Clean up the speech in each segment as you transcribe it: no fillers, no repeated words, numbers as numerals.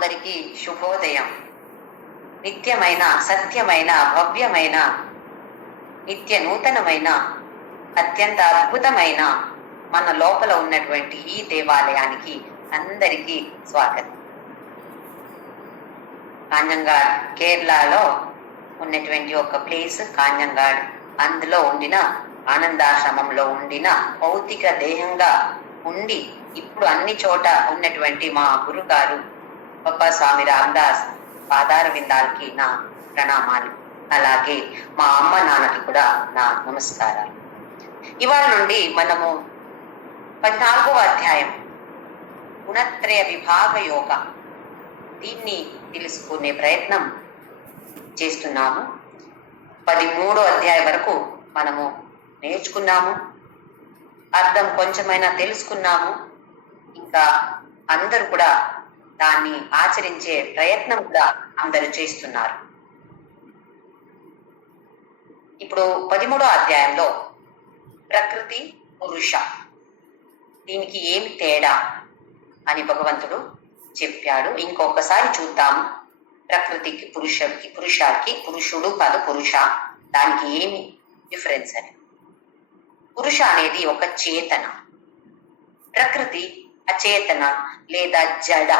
అందరికీ శుభోదయం. నిత్యమైన, సత్యమైన, భవ్యమైన, నిత్య నూతనమైన, అత్యంత అద్భుతమైన మన లోపల ఉన్నటువంటి ఈ దేవాలయానికి అందరికీ స్వాగతం. కాంజంగాడ్ కేరళలో ఉన్నటువంటి ఒక ప్లేస్ కాంజంగాడ్. అందులో ఉండిన ఆనందాశ్రమంలో ఉండిన భౌతిక దేహంగా ఉండి ఇప్పుడు అన్ని చోట ఉన్నటువంటి మా గురుగారు పప్పా స్వామి రామదాస్ పాదార విందాలకి నా ప్రణామాలు. అలాగే మా అమ్మ నాన్నకి కూడా నా నమస్కారాలు. ఇవాళ నుండి మనము 14వ అధ్యాయం గుణత్రయ విభాగ యోగ దీన్ని తెలుసుకునే ప్రయత్నం చేస్తున్నాము. 13వ అధ్యాయం వరకు మనము నేర్చుకున్నాము, అర్థం కొంచెమైనా తెలుసుకున్నాము. ఇంకా అందరూ కూడా దాన్ని ఆచరించే ప్రయత్నం కూడా అందరూ చేస్తున్నారు. ఇప్పుడు 13వ అధ్యాయంలో ప్రకృతి, పురుష, దీనికి ఏమి తేడా అని భగవంతుడు చెప్పాడు. ఇంకొకసారి చూద్దాము. ప్రకృతికి, పురుషానికి, పురుషుడు కాదు పురుష, దానికి ఏమి డిఫరెన్స్ అని. పురుష అనేది ఒక చేతన, ప్రకృతి అచేతన లేదా జడ.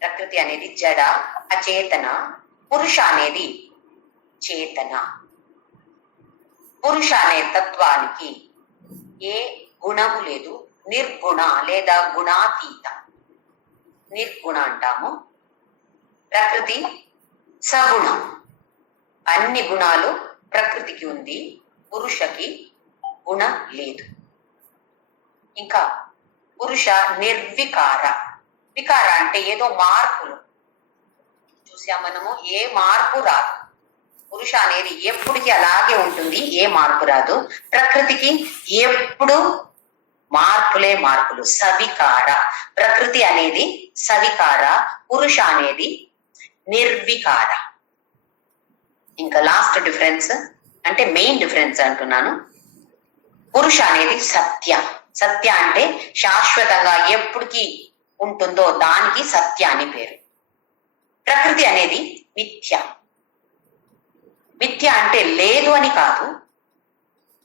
ప్రకృతి అనేది జడ, అచేతన. పురుష అనేది చేతన. పురుష అనే తత్వానికి ఏ గుణము లేదు, నిర్గుణ లేదా గుణాతీత. నిర్గుణ అంటాము. ప్రకృతి సగుణం, అన్ని గుణాలు ప్రకృతికి ఉంది, పురుషకి గుణ లేదు. ఇంకా పురుష నిర్వికార. వికార అంటే ఏదో మార్పులు చూసాం మనము, ఏ మార్పు రాదు. పురుష అనేది ఎప్పటికీ అలాగే ఉంటుంది, ఏ మార్పు రాదు. ప్రకృతికి ఎప్పుడు మార్పులే మార్పులు, సవికార. ప్రకృతి అనేది సవికార, పురుష అనేది నిర్వికార. ఇంకా లాస్ట్ డిఫరెన్స్ అంటే మెయిన్ డిఫరెన్స్ అంటున్నాను. పురుష అనేది సత్య. సత్య అంటే శాశ్వతంగా ఎప్పటికీ ఉంటుందో దానికి సత్య అని పేరు. ప్రకృతి అనేది మిథ్య. మిథ్య అంటే లేదు అని కాదు,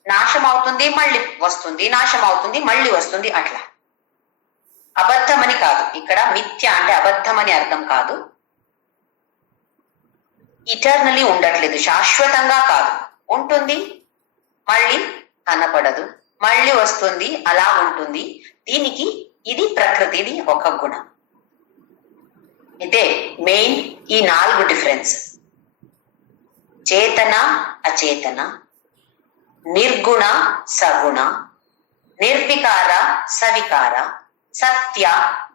నాశం అవుతుంది మళ్ళీ వస్తుంది, నాశం అవుతుంది మళ్ళీ వస్తుంది, అట్లా. అబద్ధమని కాదు, ఇక్కడ మిథ్య అంటే అబద్ధమని అర్థం కాదు. ఇటర్నలీ ఉండట్లేదు, శాశ్వతంగా కాదు. ఉంటుంది మళ్ళీ కనపడదు, మళ్ళీ వస్తుంది, అలా ఉంటుంది. దీనికి ఇది ప్రకృతిది ఒక గుణం. ఇదే మెయిన్ ఈ 4 డిఫరెన్స్. చేతన అచేతన, నిర్గుణ సగుణ, నిర్వికార సవికార, సత్య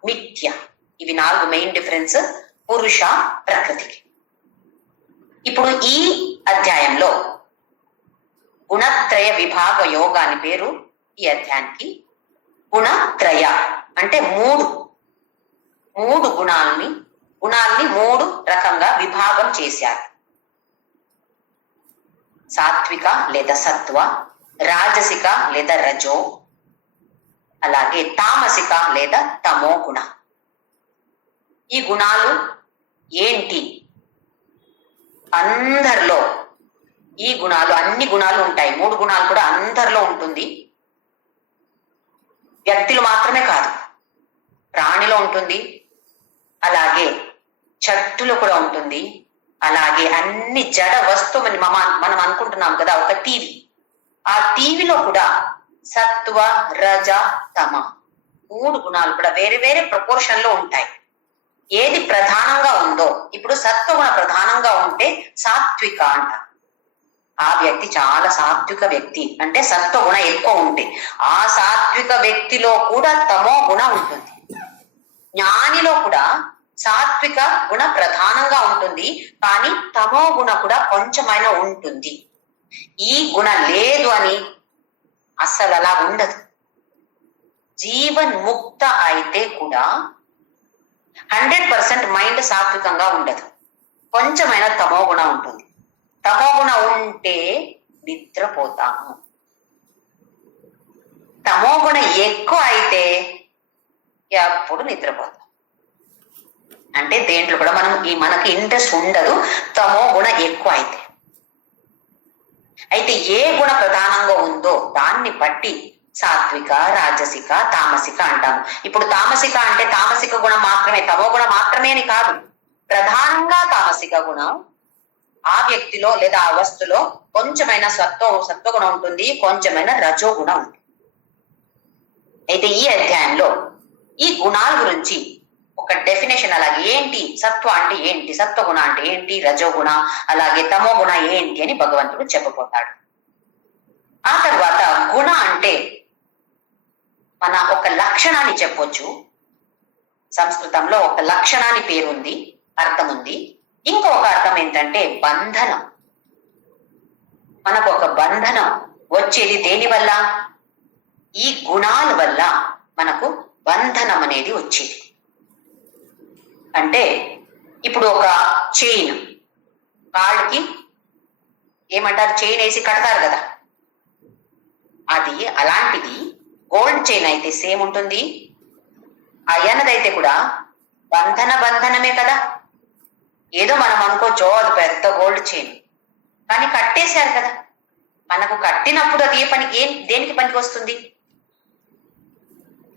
మిథ్య. ఇవి 4 మెయిన్ డిఫరెన్స్ పురుష ప్రకృతికి. ఇప్పుడు ఈ అధ్యాయంలో గుణత్రయ విభాగ యోగ అని పేరు ఈ అధ్యాయానికి. గుణత్రయ అంటే మూడు గుణాలని 3 రకంగా విభాగం చేశారు. సాత్విక లేదా సత్వ, రాజసిక లేదా రజో, అలాగే తామసిక లేదా తమో గుణ. ఈ గుణాలు ఏంటి? అందరిలో ఈ గుణాలు, అన్ని గుణాలు ఉంటాయి. 3 గుణాలు కూడా అందరిలో ఉంటుంది. వ్యక్తులు మాత్రమే కాదు, ప్రాణిలో ఉంటుంది, అలాగే చెట్టులో కూడా ఉంటుంది, అలాగే అన్ని జడ వస్తువుని మనం అనుకుంటున్నాం కదా, ఒక టీవీ. ఆ టీవీలో కూడా సత్వ రజ తమ 3 గుణాలు కూడా వేరే వేరే ప్రపోర్షన్ లో ఉంటాయి. ఏది ప్రధానంగా ఉందో, ఇప్పుడు సత్వగుణ ప్రధానంగా ఉంటే సాత్విక అంట. ఆ వ్యక్తి చాలా సాత్విక వ్యక్తి, అంటే సత్వగుణ ఎక్కువ ఉంటే. ఆ సాత్విక వ్యక్తిలో కూడా తమో గుణ ఉంటుంది. జ్ఞానిలో కూడా సాత్విక గుణ ప్రధానంగా ఉంటుంది, కానీ తమో గుణ కూడా కొంచెమైనా ఉంటుంది. ఈ గుణ లేదు అని అస్సలు అలా ఉండదు. జీవన్ ముక్త అయితే కూడా 100% మైండ్ సాత్వికంగా ఉండదు, కొంచెమైనా తమో గుణ ఉంటుంది. తమో గుణ ఉంటే నిద్రపోతాము. తమో గుణ ఎక్కువ అయితే ఎప్పుడు నిద్రపోతాం. అంటే దేంట్లో కూడా మనకి ఇంట్రెస్ట్ ఉండదు తమో గుణ ఎక్కువ అయితే. అయితే ఏ గుణ ప్రధానంగా ఉందో దాన్ని బట్టి సాత్విక, రాజసిక, తామసిక అంటాము. ఇప్పుడు తామసిక అంటే తామసిక గుణం మాత్రమే, తమో గుణం మాత్రమే అని కాదు. ప్రధానంగా తామసిక గుణం ఆ వ్యక్తిలో లేదా ఆ వస్తులో కొంచెమైన సత్వగుణం ఉంటుంది, కొంచెమైన రజోగుణం ఉంటుంది. అయితే ఈ అధ్యాయంలో ఈ గుణాల గురించి ఒక డెఫినేషన్, అలాగే ఏంటి సత్వ అంటే ఏంటి, సత్వగుణ అంటే ఏంటి, రజోగుణ అలాగే తమో గుణ ఏంటి అని భగవంతుడు చెప్పబోతాడు. ఆ తర్వాత గుణ అంటే మన ఒక లక్షణాన్ని చెప్పొచ్చు. సంస్కృతంలో ఒక లక్షణాన్ని పేరుంది, అర్థం ఉంది. ఇంకొక అర్థం ఏంటంటే బంధనం. మనకు ఒక బంధనం వచ్చేది దేని వల్ల? ఈ గుణాల వల్ల మనకు బంధనం అనేది వచ్చేది. అంటే ఇప్పుడు ఒక చైన్, కాళ్ళకి ఏమంటారు, చైన్ వేసి కడతారు కదా, అది అలాంటిది. గోల్డ్ చైన్ అయితే సేమ్ ఉంటుంది, అయ్యన్నదైతే కూడా బంధనమే కదా. ఏదో మనం అనుకోవచ్చు అది పెద్ద గోల్డ్ చైన్, కానీ కట్టేశారు కదా. మనకు కట్టినప్పుడు అది దేనికి పనికి వస్తుంది?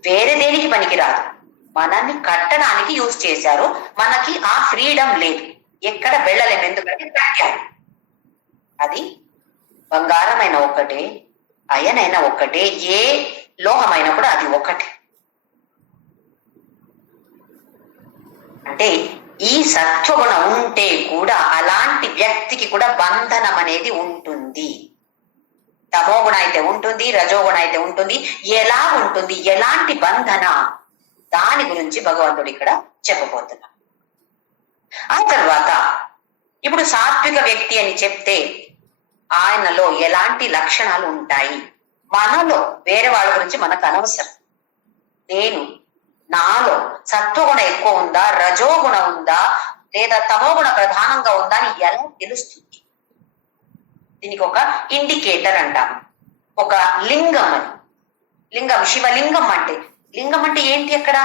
వేరే దేనికి పనికి రాదు, మనల్ని కట్టడానికి యూజ్ చేశారు. మనకి ఆ ఫ్రీడమ్ లేదు, ఎక్కడ వెళ్ళలేము, ఎందుకంటే కట్టారు. అది బంగారమైన ఒక్కటే, అయనైనా ఒక్కటే, ఏ లోహమైనా కూడా అది ఒకటే. అంటే ఈ సత్వగుణం ఉంటే కూడా అలాంటి వ్యక్తికి కూడా బంధనం అనేది ఉంటుంది. తమోగుణ అయితే ఉంటుంది, రజోగుణ అయితే ఉంటుంది. ఎలా ఉంటుంది, ఎలాంటి బంధన, దాని గురించి భగవంతుడు ఇక్కడ చెప్పబోతున్నాడు. ఆ తర్వాత ఇప్పుడు సాత్విక వ్యక్తి అని చెప్తే ఆయనలో ఎలాంటి లక్షణాలు ఉంటాయి, మనలో వేరే వాళ్ళ గురించి మనకు అనవసరం. నాలో సత్వగుణ ఎక్కువ ఉందా, రజోగుణ ఉందా, లేదా తమోగుణ ప్రధానంగా ఉందా అని ఎలా తెలుస్తుంది? దీనికి ఒక ఇండికేటర్ అంటాము, ఒక లింగం అని. లింగం, శివలింగం అంటే, లింగం అంటే ఏంటి? అక్కడ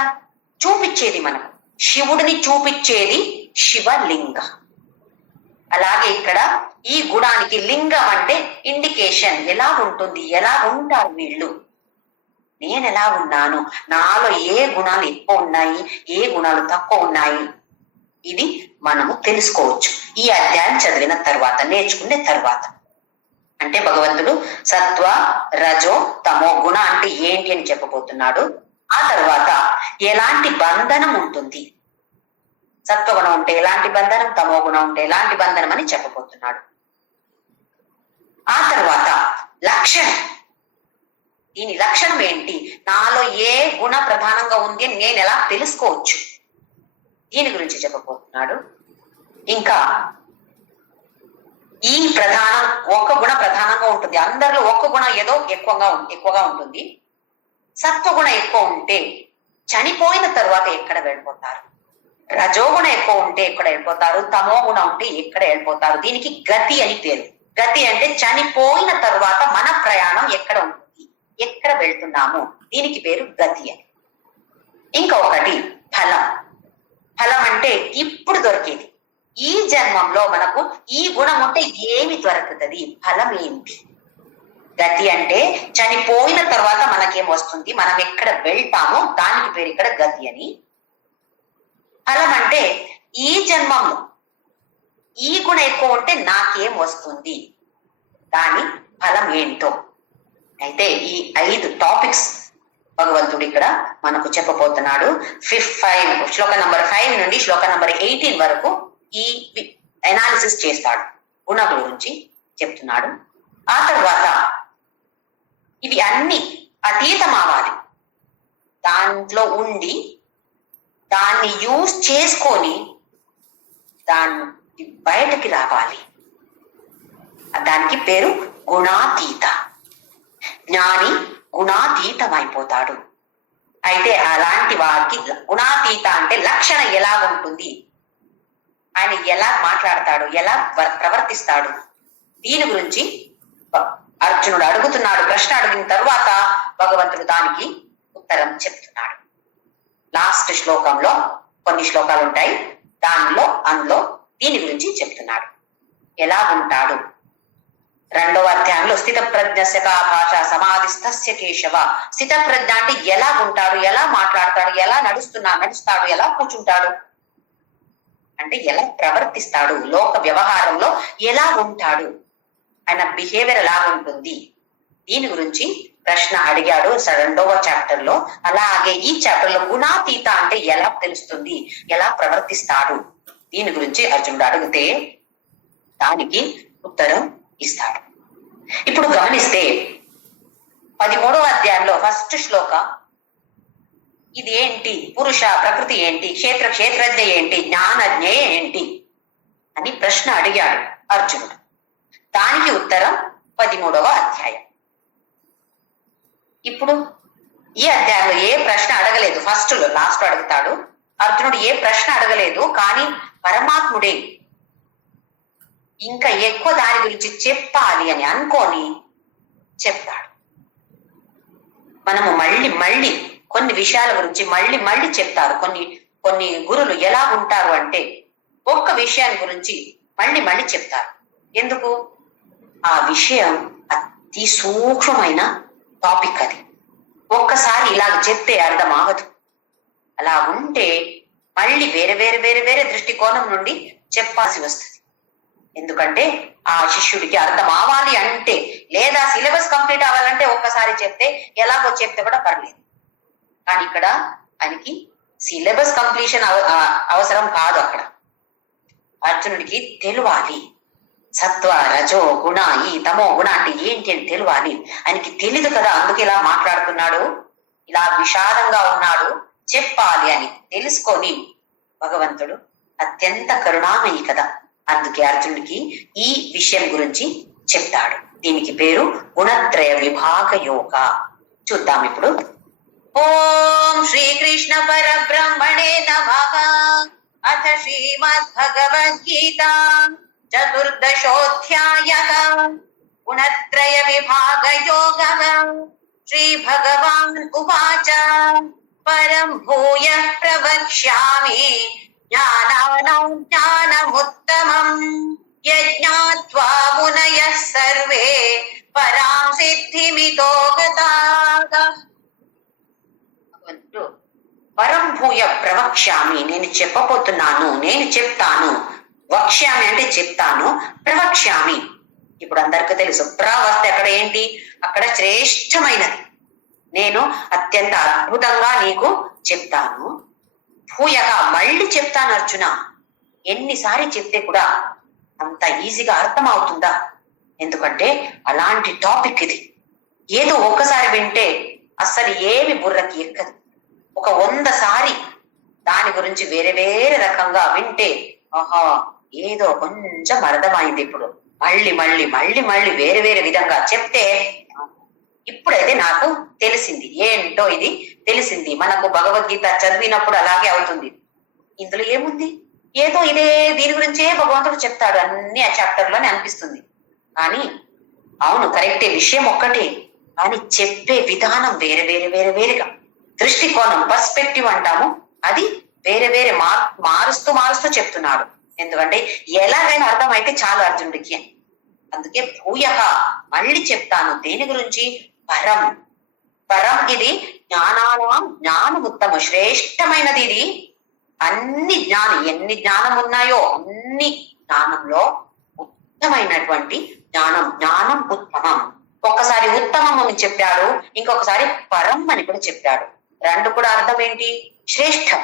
చూపించేది, మనకు శివుడిని చూపించేది శివలింగం. అలాగే ఇక్కడ ఈ గుణానికి లింగం అంటే ఇండికేషన్, ఎలా ఉంటుంది, ఎలా ఉంటారు వీళ్ళు, నేను ఎలా ఉన్నాను, నాలో ఏ గుణాలు ఎక్కువ ఉన్నాయి, ఏ గుణాలు తక్కువ ఉన్నాయి, ఇది మనము తెలుసుకోవచ్చు ఈ అధ్యాయం చదివిన తర్వాత, నేర్చుకునే తర్వాత. అంటే భగవంతుడు సత్వ, రజో, తమో గుణ అంటే ఏంటి అని చెప్పబోతున్నాడు. ఆ తర్వాత ఎలాంటి బంధనం ఉంటుంది, సత్వగుణం ఉంటే ఎలాంటి బంధనం, తమో గుణం ఉంటే ఎలాంటి బంధనం అని చెప్పబోతున్నాడు. ఆ తర్వాత లక్షణం, దీని లక్షణం ఏంటి, నాలో ఏ గుణ ప్రధానంగా ఉంది అని నేను ఎలా తెలుసుకోవచ్చు, దీని గురించి చెప్పబోతున్నాడు. ఇంకా ఈ ప్రధానం, ఒక్క గుణ ప్రధానంగా ఉంటుంది, అందరిలో ఒక్క గుణ ఏదో ఎక్కువగా ఉంటుంది. సత్వగుణ ఎక్కువ ఉంటే చనిపోయిన తర్వాత ఎక్కడ వెళ్ళిపోతారు, రజోగుణ ఎక్కువ ఉంటే ఎక్కడ వెళ్ళిపోతారు, తమో గుణ ఉంటే ఎక్కడ వెళ్ళిపోతారు. దీనికి గతి అని పేరు. గతి అంటే చనిపోయిన తర్వాత మన ప్రయాణం ఎక్కడ ఉంటుంది, ఎక్కడ వెళ్తున్నాము, దీనికి పేరు గతి అని. ఇంకొకటి ఫలం. ఫలం అంటే ఇప్పుడు దొరికేది, ఈ జన్మంలో మనకు ఈ గుణం ఉంటే ఏమి దొరుకుతుంది, ఫలం ఏంటి. గతి అంటే చనిపోయిన తర్వాత మనకేం వస్తుంది, మనం ఎక్కడ వెళ్తామో దానికి పేరు ఇక్కడ గతి అని. ఫలం అంటే ఈ జన్మంలో ఈ గుణం ఎక్కువ ఉంటే నాకేం వస్తుంది, దాని ఫలం ఏంటో. అయితే ఈ 5 టాపిక్స్ భగవంతుడు ఇక్కడ మనకు చెప్పబోతున్నాడు. శ్లోక నంబర్ 5 నుండి శ్లోక నంబర్ 18 వరకు ఈ అనాలిసిస్ చేస్తాడు, గుణం గురించి చెప్తున్నాడు. ఆ తర్వాత ఇవి అన్ని అతీతం అవ్వాలి, దాంట్లో ఉండి దాన్ని యూజ్ చేసుకొని దాన్ని బయటకి రావాలి. దానికి పేరు గుణాతీత. జ్ఞాని గుణాతీతం అయిపోతాడు. అయితే అలాంటి వారికి గుణాతీత అంటే లక్షణం ఎలా ఉంటుంది, ఆయన ఎలా మాట్లాడతాడు, ఎలా ప్రవర్తిస్తాడు, దీని గురించి అర్జునుడు అడుగుతున్నాడు. ప్రశ్న అడిగిన తరువాత భగవంతుడు దానికి ఉత్తరం చెప్తున్నాడు. లాస్ట్ శ్లోకంలో కొన్ని శ్లోకాలు ఉంటాయి. అందులో దీని గురించి చెప్తున్నాడు. ఎలా ఉంటాడు? 2వ అధ్యాయంలో స్థిత ప్రజ్ఞస్య కా భాష సమాధిస్థస్య కేశవ. స్థిత ప్రజ్ఞ అంటే ఎలా ఉంటాడు, ఎలా మాట్లాడతాడు, ఎలా నడుస్తాడు, ఎలా కూర్చుంటాడు అంటే ఎలా ప్రవర్తిస్తాడు, లోక వ్యవహారంలో ఎలా ఉంటాడు, ఆయన బిహేవియర్ ఎలా ఉంటుంది, దీని గురించి ప్రశ్న అడిగాడు 2వ చాప్టర్ లో. అలాగే ఈ చాప్టర్ లో గుణాతీత అంటే ఎలా తెలుస్తుంది, ఎలా ప్రవర్తిస్తాడు, దీని గురించి అర్జునుడు అడిగితే దానికి ఉత్తరం ఇస్తాడు. ఇప్పుడు గమనిస్తే 13వ అధ్యాయంలో ఫస్ట్ శ్లోక ఇది ఏంటి, పురుష ప్రకృతి ఏంటి, క్షేత్రజ్ఞ ఏంటి, జ్ఞానజ్ఞ ఏంటి అని ప్రశ్న అడిగాడు అర్జునుడు. దానికి ఉత్తరం 13వ అధ్యాయం. ఇప్పుడు ఈ అధ్యాయంలో ఏ ప్రశ్న అడగలేదు. ఫస్ట్ లో లాస్ట్ అడుగుతాడు అర్జునుడు. ఏ ప్రశ్న అడగలేదు, కానీ పరమాత్ముడే ఇంకా ఎక్కువ దాని గురించి చెప్పాలి అని అనుకొని చెప్తాడు. మనము మళ్ళీ కొన్ని విషయాల గురించి మళ్ళీ చెప్తారు. కొన్ని గురులు ఎలా ఉంటారు అంటే ఒక్క విషయాన్ని గురించి మళ్ళీ చెప్తారు. ఎందుకు? ఆ విషయం అతి సూక్ష్మమైన టాపిక్. అది ఒక్కసారి ఇలాగ చెప్తే అర్థం ఆగదు. అలా ఉంటే మళ్ళీ వేరే దృష్టికోణం నుండి చెప్పాల్సి వస్తుంది. ఎందుకంటే ఆ శిష్యుడికి అర్థం అవ్వాలి అంటే, లేదా సిలబస్ కంప్లీట్ అవ్వాలంటే ఒక్కసారి చెప్తే ఎలాగో చెప్తే కూడా పర్లేదు. కానీ ఇక్కడ ఆయనకి సిలబస్ కంప్లీషన్ అవసరం కాదు. అక్కడ అర్జునుడికి తెలియాలి సత్వ రజో గుణ ఈ తమో గుణ అంటే ఏంటి అని తెలియాలి. ఆయనకి తెలీదు కదా, అందుకే ఇలా మాట్లాడుతున్నాడు, ఇలా విషాదంగా ఉన్నాడు, చెప్పాలి అని తెలుసుకొని భగవంతుడు అత్యంత కరుణామయి కదా, అందుకే అర్జునుడికి ఈ విషయం గురించి చెప్తాడు. దీనికి పేరు గుణత్రయ విభాగ యోగ. చూద్దాం ఇప్పుడు. ఓం శ్రీకృష్ణ పరబ్రహ్మణే నమః. అథ శ్రీమద్భగవద్గీత చతుర్దశోऽధ్యాయః. గుణత్రయ విభాగ యోగః. శ్రీ భగవాన్ ఉవాచ పరం భూయః ప్రవక్ష్యామి జ్ఞానానాం జ్ఞానముత్తమం యజ్ఞాత్వా మునయః సర్వే పరాం సిద్ధిమితో గతాః. పరం భూయ ప్రవక్ష్యామి, నేను చెప్పబోతున్నాను, నేను చెప్తాను. వక్ష్యామి అంటే చెప్తాను, ప్రవక్ష్యామి ఇప్పుడు అందరికీ తెలుసు. వస్తే అక్కడ ఏంటి? అక్కడ శ్రేష్టమైనది. నేను అత్యంత అద్భుతంగా నీకు చెప్తాను. భూయగా మళ్ళీ చెప్తాను అర్జున. ఎన్నిసారి చెప్తే కూడా అంత ఈజీగా అర్థం అవుతుందా? ఎందుకంటే అలాంటి టాపిక్ ఇది. ఏదో ఒక్కసారి వింటే అస్సలు ఏమి బుర్రకి ఎక్కదు. ఒక 100 సారి దాని గురించి వేరే రకంగా వింటే ఆహా ఏదో కొంచెం అర్థమైంది. ఇప్పుడు మళ్ళీ వేరే విధంగా చెప్తే ఇప్పుడైతే నాకు తెలిసింది, ఏంటో ఇది తెలిసింది. మనకు భగవద్గీత చదివినప్పుడు అలాగే అవుతుంది. ఇందులో ఏముంది, ఏదో ఇదే దీని గురించే భగవంతుడు చెప్తాడు అన్ని ఆ చాప్టర్ లోనే అనిపిస్తుంది. కానీ అవును కరెక్టే, విషయం ఒక్కటే, కానీ చెప్పే విధానం వేరేగా, దృష్టికోణం పర్స్పెక్టివ్ అంటాము, అది వేరే మారుస్తూ చెప్తున్నాడు. ఎందుకంటే ఎలాగైనా అర్థం అయితే చాలు అర్జునుడికి. అందుకే భూయః మళ్ళీ చెప్తాను. దేని గురించి? పరం ఇది జ్ఞానానాం జ్ఞానముత్తమ, శ్రేష్టమైనది ఇది. అన్ని జ్ఞానం, ఎన్ని జ్ఞానం ఉన్నాయో అన్ని జ్ఞానంలో ఉత్తమైనటువంటి జ్ఞానం ఉత్తమం. ఒక్కసారి ఉత్తమం అని చెప్పాడు, ఇంకొకసారి పరం అని కూడా చెప్పాడు. రెండు కూడా అర్థం ఏంటి? శ్రేష్టం.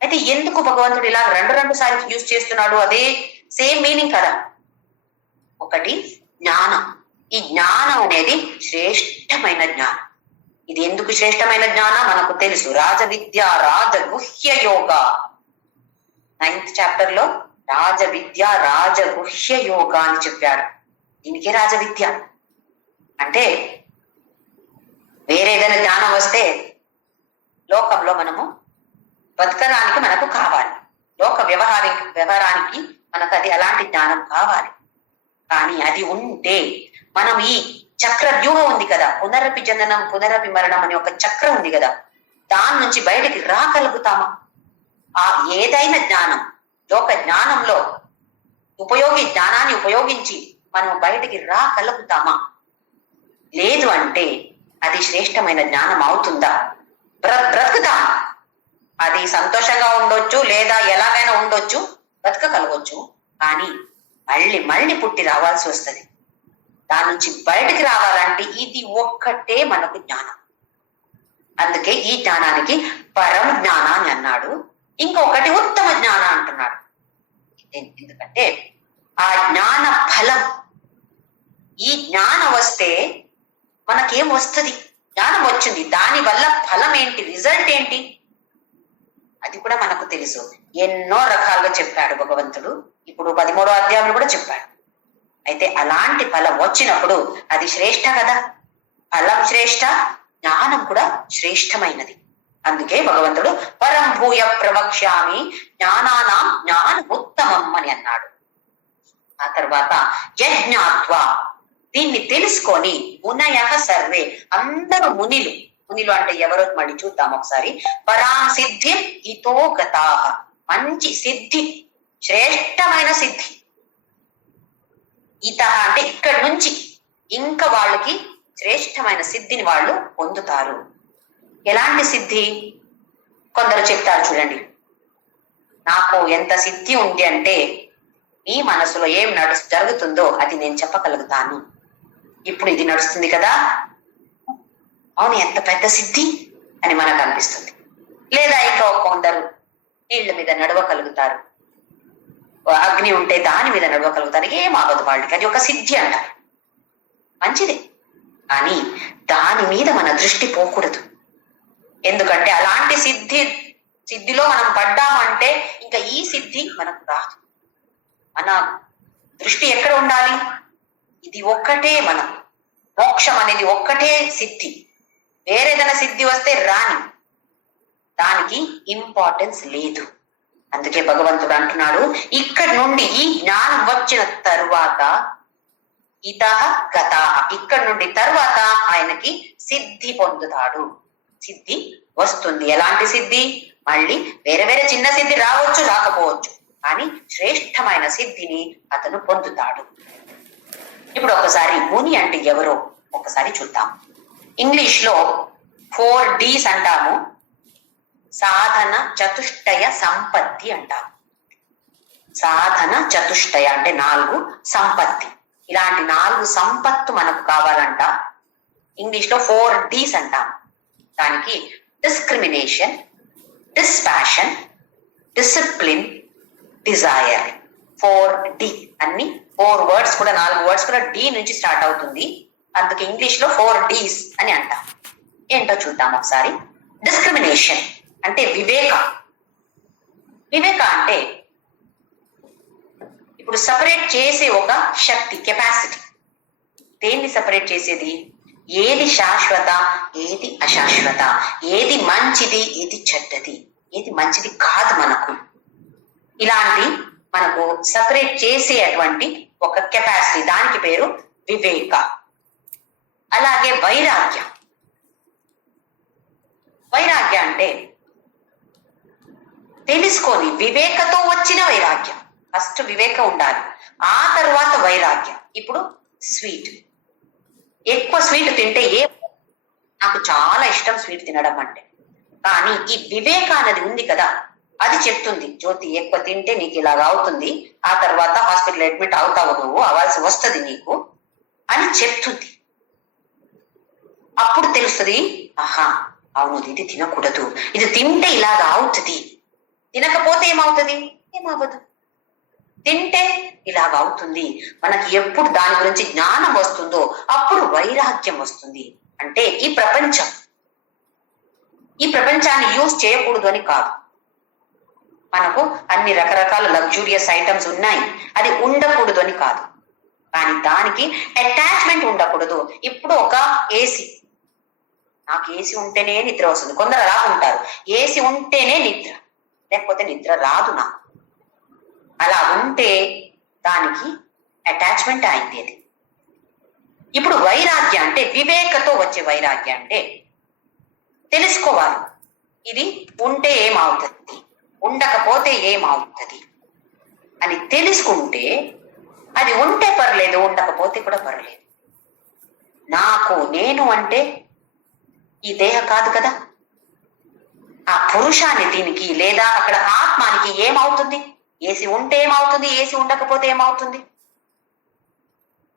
అయితే ఎందుకు భగవంతుడు ఇలా రెండు సార్లు యూజ్ చేస్తున్నాడు? అదే సేమ్ మీనింగ్ కదా. ఒకటి జ్ఞానం. ఈ జ్ఞానం అనేది శ్రేష్టమైన జ్ఞానం. ఇది ఎందుకు శ్రేష్టమైన జ్ఞానం మనకు తెలుసు. రాజవిద్య రాజగుహ్య యోగ, 9th చాప్టర్ లో రాజవిద్య రాజగుహ్య యోగ అని చెప్పాడు. దీనికే రాజవిద్య అంటే. వేరే ఏదైనా జ్ఞానం వస్తే లోకంలో మనము బతకడానికి మనకు కావాలి, లోక వ్యవహారానికి మనకు అది అలాంటి జ్ఞానం కావాలి. కానీ అది ఉంటే మనం ఈ చక్ర వ్యూహం ఉంది కదా, పునరపి జననం పునరపి మరణం అనే ఒక చక్రం ఉంది కదా, దాని నుంచి బయటికి రాగలుగుతామా? ఆ ఏదైనా జ్ఞానం, లోక జ్ఞానంలో జ్ఞానాన్ని ఉపయోగించి మనం బయటికి రాగలుగుతామా? లేదు అంటే అది శ్రేష్టమైన జ్ఞానం అవుతుందా? బ్రతుకుతాం, అది సంతోషంగా ఉండొచ్చు, లేదా ఎలాగైనా ఉండొచ్చు, బ్రతకగలగొచ్చు. కానీ మళ్ళీ మళ్ళీ పుట్టి రావాల్సి వస్తుంది. దాని నుంచి బయటికి రావాలంటే ఇది ఒక్కటే మనకు జ్ఞానం. అందుకే ఈ జ్ఞానానికి పరం జ్ఞానాన్ని అన్నాడు, ఇంకొకటి ఉత్తమ జ్ఞాన అంటున్నాడు. ఎందుకంటే ఆ జ్ఞాన ఫలం, ఈ జ్ఞానం వస్తే మనకేం వస్తుంది? జ్ఞానం వచ్చింది, దాని వల్ల ఫలం ఏంటి, రిజల్ట్ ఏంటి, అది కూడా మనకు తెలుసు. ఎన్నో రకాలుగా చెప్పాడు భగవంతుడు. ఇప్పుడు 13వ అధ్యాయంలో కూడా చెప్పాడు. అయితే అలాంటి ఫలం వచ్చినప్పుడు అది శ్రేష్ఠ కదా. ఫలం శ్రేష్ఠ, జ్ఞానం కూడా శ్రేష్టమైనది. అందుకే భగవంతుడు పరం భూయ ప్రవక్ష్యామి జ్ఞానానాం జ్ఞానముత్తమం అని అన్నాడు. ఆ తర్వాత యజ్ఞాత్వ, దీన్ని తెలుసుకొని మునయ సర్వే, అందరూ మునిలు. మునిలు అంటే ఎవరో మళ్ళీ చూద్దాం ఒకసారి. పరాం సిద్ధి ఇతో గతాః, మంచి సిద్ధి, శ్రేష్టమైన సిద్ధి. ఇత అంటే ఇక్కడి నుంచి ఇంకా వాళ్ళకి శ్రేష్టమైన సిద్ధిని వాళ్ళు పొందుతారు. ఎలాంటి సిద్ధి? కొందరు చెప్తారు చూడండి, నాకు ఎంత సిద్ధి ఉంది అంటే నీ మనసులో ఏం జరుగుతుందో అది నేను చెప్పగలుగుతాను. ఇప్పుడు ఇది నడుస్తుంది కదా, అవును ఎంత పెద్ద సిద్ధి అని మనకు అనిపిస్తుంది. లేదా ఇంకా కొందరు నీళ్ల మీద నడవగలుగుతారు, అగ్ని ఉంటే దాని మీద నడవగలుగుతారు, ఏం అవ్వదు వాళ్ళకి, అది ఒక సిద్ధి అంటారు. మంచిది, కానీ దాని మీద మన దృష్టి పోకూడదు. ఎందుకంటే అలాంటి సిద్ధిలో మనం పడ్డామంటే ఇంకా ఈ సిద్ధి మనకు రాదు. మన దృష్టి ఎక్కడ ఉండాలి? ఇది ఒక్కటే, మనం మోక్షం అనేది ఒక్కటే సిద్ధి. వేరేదైనా సిద్ధి వస్తే రాని, దానికి ఇంపార్టెన్స్ లేదు. అందుకే భగవంతుడు అంటున్నాడు, ఇక్కడి నుండి ఈ జ్ఞానం వచ్చిన తరువాత ఇతః గతాః, ఇక్కడి నుండి తరువాత ఆయనకి సిద్ధి పొందుతాడు, సిద్ధి వస్తుంది. ఎలాంటి సిద్ధి? మళ్ళీ వేరే వేరే చిన్న సిద్ధి రావచ్చు, రాకపోవచ్చు, కానీ శ్రేష్టమైన సిద్ధిని అతను పొందుతాడు. ఇప్పుడు ఒకసారి ముని అంటే ఎవరో ఒకసారి చూద్దాం. ఇంగ్లీష్ లో 4 Ds అంటాము. సాధన చతుష్టయ సంపత్తి అంటాము. సాధన చతుష్టయ అంటే 4, సంపత్తి. ఇలాంటి 4 సంపత్తు మనకు కావాలంట. ఇంగ్లీష్ లో 4 Ds అంటాం. దానికి discrimination, dispassion, discipline, Dzire. 4D అన్ని 4 వర్డ్స్ కూడా, 4 వర్డ్స్ కూడా D నుంచి స్టార్ట్ అవుతుంది. అందుకే ఇంగ్లీష్ లో 4 Ds అని అంటాం. ఏంటో చూద్దాం ఒకసారి. డిస్క్రిమినేషన్ అంటే వివేక. వివేక అంటే ఇప్పుడు సపరేట్ చేసే ఒక శక్తి, కెపాసిటీ. దేన్ని సపరేట్ చేసేది? ఏది శాశ్వత, ఏది అశాశ్వత, ఏది మంచిది, ఏది చెడ్డది, ఏది మంచిది కాదు మనకు, ఇలాంటి మనకు సపరేట్ చేసే అటువంటి ఒక కెపాసిటీ, దానికి పేరు వివేక. అలాగే వైరాగ్యం. వైరాగ్యం అంటే తెలుసుకొని, వివేకతో వచ్చిన వైరాగ్యం. ఫస్ట్ వివేక ఉండాలి, ఆ తర్వాత వైరాగ్యం. ఇప్పుడు స్వీట్, ఎక్కువ స్వీట్ తింటే నాకు చాలా ఇష్టం స్వీట్ తినడం అంటే, కానీ ఈ వివేక అనేది ఉంది కదా, అది చెప్తుంది జ్యోతి ఎక్కువ తింటే నీకు ఇలాగ అవుతుంది, ఆ తర్వాత హాస్పిటల్ అడ్మిట్ అవుతావు, నువ్వు అవ్వాల్సి వస్తుంది నీకు అని చెప్తుంది. అప్పుడు తెలుస్తుంది, ఆహా అవును ఇది తినకూడదు, ఇది తింటే ఇలాగ అవుతుంది, తినకపోతే ఏమవుతుంది, ఏమవ్వదు, తింటే ఇలాగ అవుతుంది. మనకి ఎప్పుడు దాని గురించి జ్ఞానం వస్తుందో అప్పుడు వైరాగ్యం వస్తుంది. అంటే ఈ ప్రపంచాన్ని యూజ్ చేయకూడదు అని కాదు, మనకు అన్ని రకరకాల లగ్జూరియస్ ఐటమ్స్ ఉన్నాయి, అది ఉండకూడదు అని కాదు, కానీ దానికి అటాచ్మెంట్ ఉండకూడదు. ఇప్పుడు ఒక ఏసీ, నాకు ఏసీ ఉంటేనే నిద్ర వస్తుంది, కొందరు అలా ఉంటారు, ఏసీ ఉంటేనే నిద్ర, లేకపోతే నిద్ర రాదు నాకు, అలా ఉంటే దానికి అటాచ్మెంట్ అయింది అది. ఇప్పుడు వైరాగ్యం అంటే వివేకతో వచ్చే వైరాగ్యం అంటే తెలుసుకోవాలి, ఇది ఉంటే ఏమవుతుంది, ఉండకపోతే ఏమవుతుంది అని తెలుసుకుంటే అది ఉంటే పర్లేదు, ఉండకపోతే కూడా పర్లేదు. నాకు నేను అంటే ఈ దేహ కాదు కదా, ఆ పురుషాన్ని దీనికి లేదా అక్కడ ఆత్మానికి ఏమవుతుంది? ఏసి ఉంటే ఏమవుతుంది, ఏసి ఉండకపోతే ఏమవుతుంది?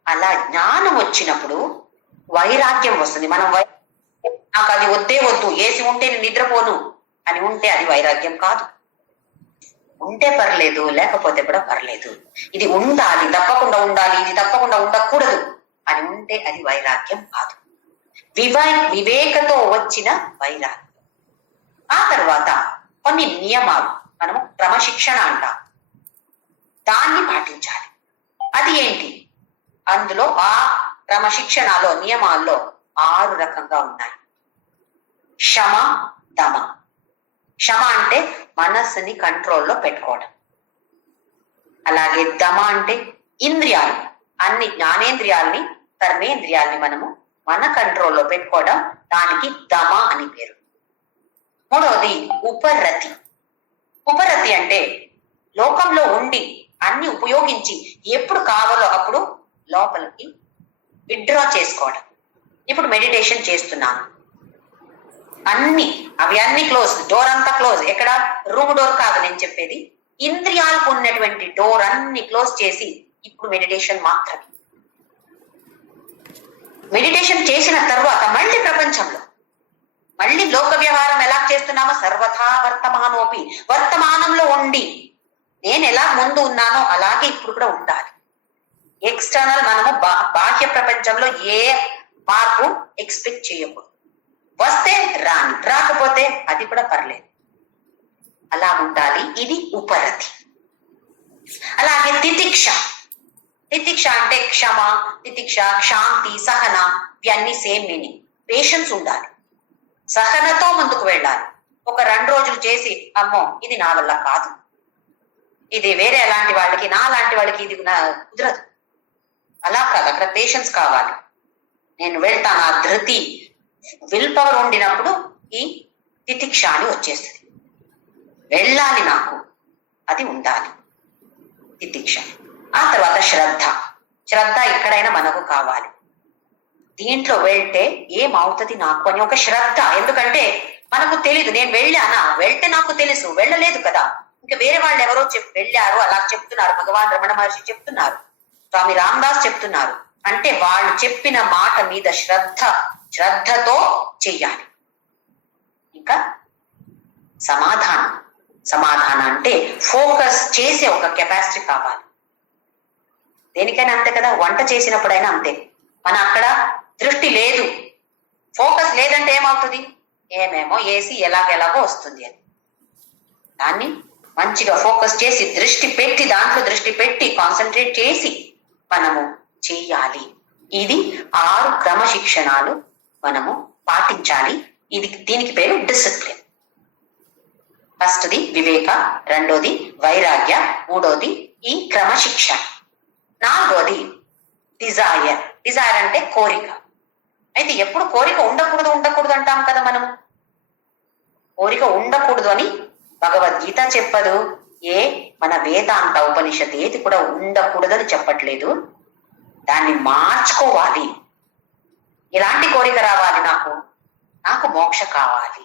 అలా జ్ఞానం వచ్చినప్పుడు వైరాగ్యం వస్తుంది. మనం నాకు అది వద్దే వద్దు, ఏసి ఉంటే నేను నిద్రపోను అని ఉంటే అది వైరాగ్యం కాదు. ఉంటే పర్లేదు, లేకపోతే కూడా పర్లేదు, ఇది ఉండాలి, తప్పకుండా ఉండాలి, ఇది తప్పకుండా ఉండకూడదు అని ఉంటే అది వైరాగ్యం కాదు. వివేకతో వచ్చిన వైరాగ్యం. ఆ తర్వాత కొన్ని నియమాలు, మనము క్రమశిక్షణ అంటాం, దాన్ని పాటించాలి. అది ఏంటి? అందులో ఆ క్రమశిక్షణలో నియమాల్లో 6 రకంగా ఉన్నాయి. క్షమ, దమ. క్షమ అంటే మనస్సుని కంట్రోల్లో పెట్టుకోవడం. అలాగే దమ అంటే ఇంద్రియాలు, అన్ని జ్ఞానేంద్రియాలని కర్మేంద్రియాలని మనము మన కంట్రోల్లో పెట్టుకోవడం, దానికి దమ అని పేరు. మూడవది ఉపరతి. ఉపరతి అంటే లోకంలో ఉండి అన్ని ఉపయోగించి ఎప్పుడు కావాలో అప్పుడు లోపలికి విత్డ్రా చేసుకోవడం. ఇప్పుడు మెడిటేషన్ చేస్తున్నాను, అవి క్లోజ్, డోర్ అంతా క్లోజ్. ఎక్కడ? రూమ్ డోర్ కాదు నేను చెప్పేది, ఇంద్రియాలకు ఉన్నటువంటి డోర్ అన్ని క్లోజ్ చేసి ఇప్పుడు మెడిటేషన్ మాత్రమే. మెడిటేషన్ చేసిన తర్వాత మళ్ళీ ప్రపంచంలో మళ్ళీ లోక వ్యవహారం ఎలా చేస్తున్నామో సర్వథా వర్తమానోపి, వర్తమానంలో ఉండి నేను ఎలా ముందు ఉన్నానో అలాగే ఇప్పుడు కూడా ఉండాలి. ఎక్స్టర్నల్ మనము బాహ్య ప్రపంచంలో ఏ మార్పు ఎక్స్పెక్ట్ చేయకూడదు. వస్తే రాని, రాకపోతే అది కూడా పర్లేదు, అలా ఉండాలి. ఇది ఉపరతి. అలాగే తితిక్ష. తితిక్ష అంటే క్షమ, తితిక్ష, శాంతి, సహన, ఇవన్నీ సేమ్ మీనింగ్. పేషెన్స్ ఉండాలి, సహనతో ముందుకు వెళ్ళాలి. ఒక 2 రోజులు చేసి అమ్మో ఇది నా వల్ల కాదు, ఇది వేరే లాంటి వాళ్ళకి, నా లాంటి వాళ్ళకి ఇది కుదరదు, అలా కాదు. అక్కడ పేషెన్స్ కావాలి. నేను వెళ్తాను, ఆ ధృతి, విల్ పవర్ ఉండినప్పుడు ఈ తితిక్ష అని వచ్చేస్తుంది. వెళ్ళాలి, నాకు అది ఉండాలి, తితిక్ష. ఆ తర్వాత శ్రద్ధ. శ్రద్ధ ఎక్కడైనా మనకు కావాలి. దీంట్లో వెళ్తే ఏమవుతుంది నాకు అని ఒక శ్రద్ధ. ఎందుకంటే మనకు తెలీదు, నేను వెళ్ళానా, వెళ్తే నాకు తెలుసు, వెళ్ళలేదు కదా, ఇంకా వేరే వాళ్ళు ఎవరో వెళ్ళారు అలా చెప్తున్నారు. భగవాన్ రమణ మహర్షి చెప్తున్నారు, స్వామి రామదాస్ చెప్తున్నారు. అంటే వాళ్ళు చెప్పిన మాట మీద శ్రద్ధతో చెయ్యాలి. ఇంకా సమాధానం అంటే ఫోకస్ చేసే ఒక కెపాసిటీ కావాలి. దేనికైనా అంతే కదా, వంట చేసినప్పుడైనా అంతే. మన అక్కడ దృష్టి లేదు, ఫోకస్ లేదంటే ఏమవుతుంది? ఏమేమో వేసి ఎలాగెలాగో వస్తుంది అని. దాన్ని మంచిగా ఫోకస్ చేసి దాంట్లో దృష్టి పెట్టి కాన్సన్ట్రేట్ చేసి మనము చెయ్యాలి. ఇది 6 క్రమశిక్షణాలు మనము పాటించాలి. దీనికి పేరు డిసిప్లిన్. ఫస్ట్ది వివేక, రెండోది వైరాగ్య, మూడోది ఈ క్రమశిక్షణ, నాలుగోది డిజైర్. డిజైర్ అంటే కోరిక. అయితే ఎప్పుడు కోరిక ఉండకూడదు అంటాం కదా మనము. కోరిక ఉండకూడదు అని భగవద్గీత చెప్పదు, మన వేదాంత ఉపనిషత్ ఏది కూడా ఉండకూడదని చెప్పట్లేదు. దాన్ని మార్చుకోవాలి. ఎలాంటి కోరిక రావాలి? నాకు మోక్ష కావాలి,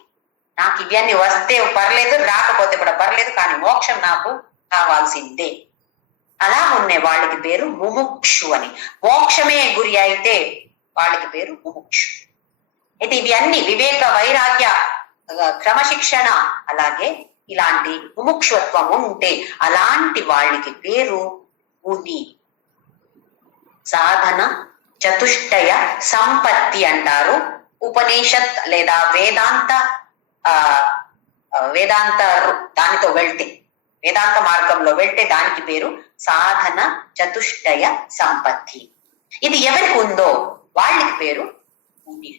నాకు ఇవన్నీ వస్తే పర్లేదు, రాకపోతే కూడా పర్లేదు, కానీ మోక్షం నాకు కావాల్సిందే. అలా ఉండే వాళ్ళకి పేరు ముముక్షు అని. మోక్షమే గురి అయితే వాళ్ళకి పేరు ముముక్షు. అయితే ఇవన్నీ వివేక, వైరాగ్య, క్రమశిక్షణ, అలాగే ఇలాంటి ముముక్షత్వం ఉంటే అలాంటి వాళ్ళకి పేరు ముని. సాధన చతుష్టయ సంపత్తి అంటారు. ఉపనిషత్ లేదా వేదాంత దానితో వెళ్తే, వేదాంత మార్గంలో వెళ్తే దానికి పేరు సాధన చతుష్టయ సంపత్తి. ఇది ఎవరికి ఉందో వాళ్ళకి పేరు ముని.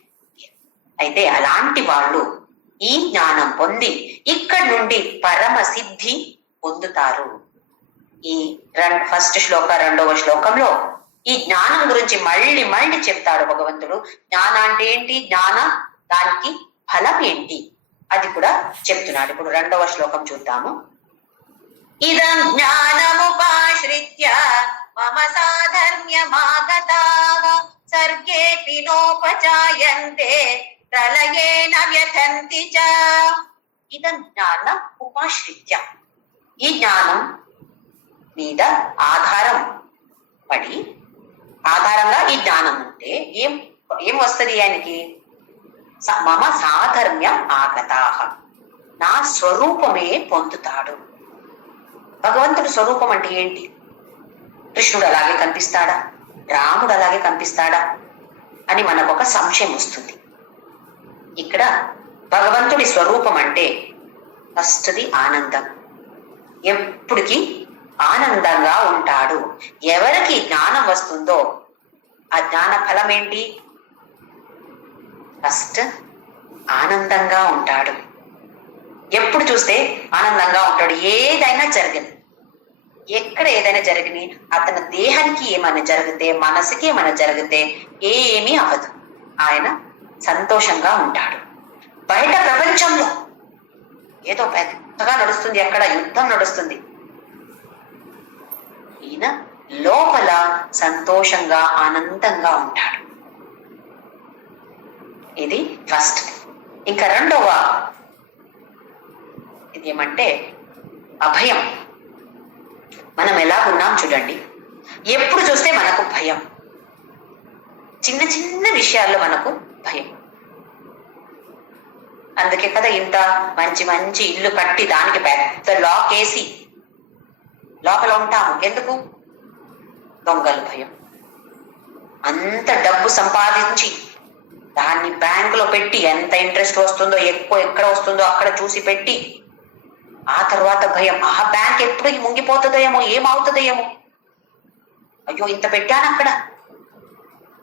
అయితే అలాంటి వాళ్ళు ఈ జ్ఞానం పొంది ఇక్కడి నుండి పరమ సిద్ధి పొందుతారు. ఈ ఫస్ట్ శ్లోక, 2వ శ్లోకంలో ఈ జ్ఞానం గురించి మళ్ళీ చెప్తాడు భగవంతుడు. జ్ఞానం అంటే ఏంటి, దానికి ఫలం ఏంటి, అది కూడా చెప్తున్నాడు. ఇప్పుడు 2వ శ్లోకం చూద్దాము. ఇదం జ్ఞానముపాశ్రిత్య మమ సాధర్మ్యమాగతాః సర్గేపి నోపజాయంతే ప్రళయేన వ్యథంతి చ. ఇదం జ్ఞానం ఉపాశ్రిత్య, ఈ జ్ఞానం మీద ఆధారం పడి, ఆధారంగా ఈ జ్ఞానం ఉంటే ఏం వస్తుంది ఆయనకి? మమ సాధర్మ్యం ఆగతాః, నా స్వరూపమే పొందుతాడు. భగవంతుడి స్వరూపం అంటే ఏంటి? కృష్ణుడు అలాగే కనిపిస్తాడా, రాముడు అలాగే కనిపిస్తాడా అని మనకు ఒక సంశయం వస్తుంది. ఇక్కడ భగవంతుడి స్వరూపం అంటే ఫస్ట్ది ఆనందం. ఎప్పటికీ ఆనందంగా ఉంటాడు. ఎవరికి జ్ఞానం వస్తుందో ఆ జ్ఞాన ఫలం ఏంటి? ఫస్ట్ ఆనందంగా ఉంటాడు. ఎప్పుడు చూస్తే ఆనందంగా ఉంటాడు. ఏదైనా జరిగింది, ఎక్కడ ఏదైనా జరిగిని, అతని దేహానికి ఏమైనా జరిగితే, మనసుకి ఏమైనా జరిగితే ఏమీ అవ్వదు. ఆయన సంతోషంగా ఉంటాడు. బయట ప్రపంచంలో ఏదో పెద్దగా నడుస్తుంది, అక్కడ యుద్ధం నడుస్తుంది, ఈయన లోపల సంతోషంగా ఆనందంగా ఉంటాడు. ఇది ఫస్ట్. ఇంకా రెండవ ఇదేమంటే అభయం. మనం ఎలా ఉన్నాం చూడండి. ఎప్పుడు చూస్తే మనకు భయం, చిన్న చిన్న విషయాల్లో మనకు భయం. అందుకే కదా ఇంత మంచి మంచి ఇల్లు కట్టి దానికి పెద్ద లాక్ వేసి లోపల ఉంటాము. ఎందుకు? దొంగల భయం. అంత డబ్బు సంపాదించి దాన్ని బ్యాంకులో పెట్టి ఎంత ఇంట్రెస్ట్ వస్తుందో, ఎక్కువ ఎక్కడ వస్తుందో అక్కడ చూసి పెట్టి, ఆ తర్వాత భయం, ఆ బ్యాంక్ ఎప్పుడు ముంగిపోతుందో ఏమో, ఏమవుతుందో ఏమో, అయ్యో ఇంత పెట్టాను అక్కడ,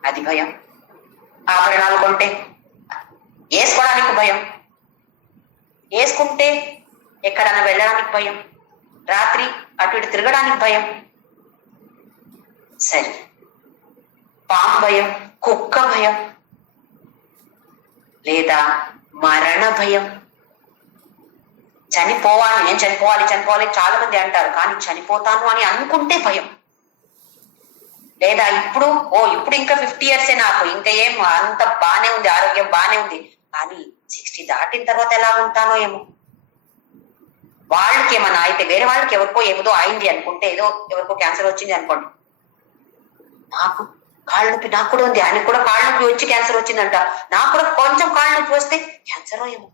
అది భయం. ఆభరణాలు కొంటే వేసుకోవడానికి భయం, వేసుకుంటే ఎక్కడన్నా వెళ్ళడానికి భయం, రాత్రి అటు ఇటు తిరగడానికి భయం, సరే పాము భయం, కుక్క భయం, లేదా మరణ భయం. చనిపోవాలి, నేను చనిపోవాలి చనిపోవాలి చాలా మంది అంటారు, కానీ చనిపోతాను అని అనుకుంటే భయం. లేదా ఇప్పుడు ఇప్పుడు ఇంకా 50 years నాకు, ఇంకా ఏం అంత బానే ఉంది, ఆరోగ్యం బానే ఉంది, కానీ 60 దాటిన తర్వాత ఎలా ఉంటానో ఏమో, వాళ్ళకి ఏమన్నా అయితే, వేరే వాళ్ళకి ఎవరికో ఏదో అయింది అనుకుంటే, ఏదో ఎవరికో క్యాన్సర్ వచ్చింది అనుకోండి, నాకు కాళ్ళ నొప్పి నాకు కూడా ఉంది, ఆయనకు కూడా కాళ్ళ నొప్పి వచ్చి క్యాన్సర్ వచ్చిందంట, నాకు కూడా కొంచెం కాళ్ళ నొప్పి వస్తే క్యాన్సరో ఏమో,